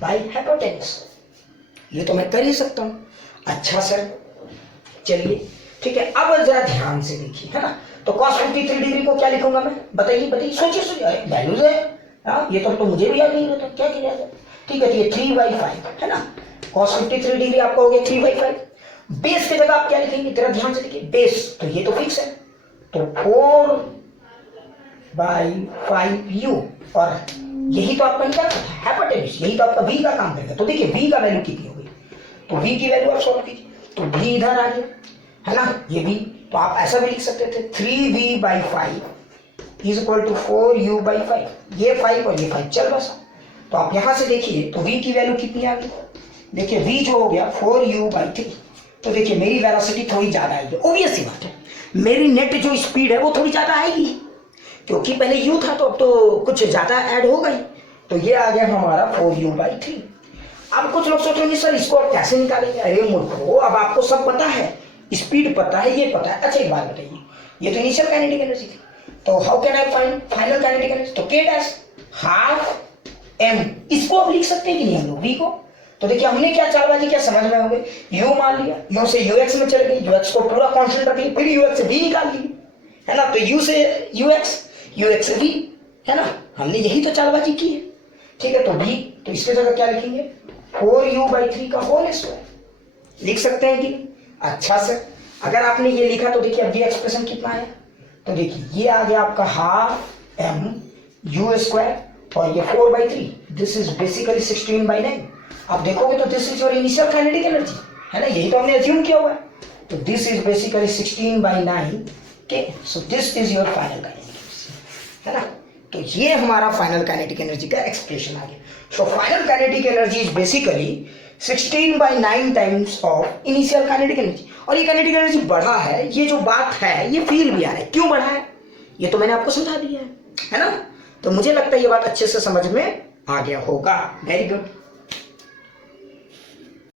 बाय हाइपोटेन्यूज, ये तो मैं कर ही सकता हूँ। अच्छा सर चलिए ठीक है, अब जरा ध्यान से देखिए, है ना, तो cos 53 डिग्री को क्या लिखूंगा मैं, बताइए बताइए, सोचिए सोचिए, वैल्यूज है, हाँ ये तो मुझे भी याद नहीं रहता, क्या किया जाए, ठीक है, तो ये 3/5 है ना, cos 53 डिग्री आपका हो गया 3/5। बेस की जगह आप क्या लिखेंगे, जरा ध्यान से देखिए, बेस तो ये तो फिक्स है, तो 4/5u, और यही तो आपका क्या था हाइपोटेन्यूज, यही तो आपका v का काम करेगा। तो देखिए v का वैल्यू कितनी हो गई, तो v की वैल्यू आप सॉल्व कीजिए, तो v इधर आ गया, है ना, ये v, तो आप ऐसा भी लिख सकते थे 3v/5 is equal to 4u/5, ये 5 और ये 5 चल बसा। तो आप यहां से देखिए तो v की वैल्यू कितनी आ गई, देखिए v जो हो गया 4u/3, तो देखिए मेरी वेलोसिटी थोड़ी ज्यादा आएगी, ऑब्वियस सी बात है, मेरी नेट जो स्पीड है वो थोड़ी ज्यादा आएगी, क्योंकि पहले u था तो अब तो कुछ ज्यादा ऐड हो गई, तो ये आ गया हमारा 4u/3। अब कुछ लोग सोचेंगे सर इसको आप कैसे निकालेंगे, अरे मूर्खो अब आपको सब पता है, स्पीड पता है, ये पता है। अच्छा एक बात बताइए, ये तो इनिशियल काइनेटिक एनर्जी थी, तो how can I find final kinetic energy, तो k डैश हाफ m, इसको आप लिख सकते हैं कि नहीं हम लोग v को। तो देखिए हमने क्या चालबाजी किया, समझ में हो गई, u मान लिया, u से ux में चले गए, ux को पूरा कांस्टेंट रख लिया, फिर ux से v निकाल लिए, है ना, तो u से ux से v, है ना, हमने यही तो चालबाजी की है, ठीक है। तो v, तो इसके जगह क्या लिखेंगे 4u/3 का होल स्क्वायर लिख सकते हैं कि नहीं। अच्छा सर अगर आपने ये लिखा तो देखिए अब ये एक्सप्रेशन कितना है, तो देखिए ये आ गया आपका हाफ एम यू स्क्वायर और ये 4/3, दिस इज बेसिकली 16/9। आप देखोगे तो this is your initial kinetic energy, है ना, यही तो हमने अज्यूम किया हुआ है। तो दिस इज बेसिकली 16/9 के, सो this is your final kinetic energy, है ना। तो ये हमारा फाइनल काइनेटिक एनर्जी का एक्सप्रेशन आ गया। So final kinetic energy is basically 16/9 times of initial kinetic energy. और ये काइनेटिक एनर्जी बढ़ा है, ये जो बात है ये फील भी आ रहा है, क्यों बढ़ा है ये तो मैंने आपको समझा दिया है ना। तो मुझे लगता है ये बात अच्छे से समझ में आ गया होगा। Very good.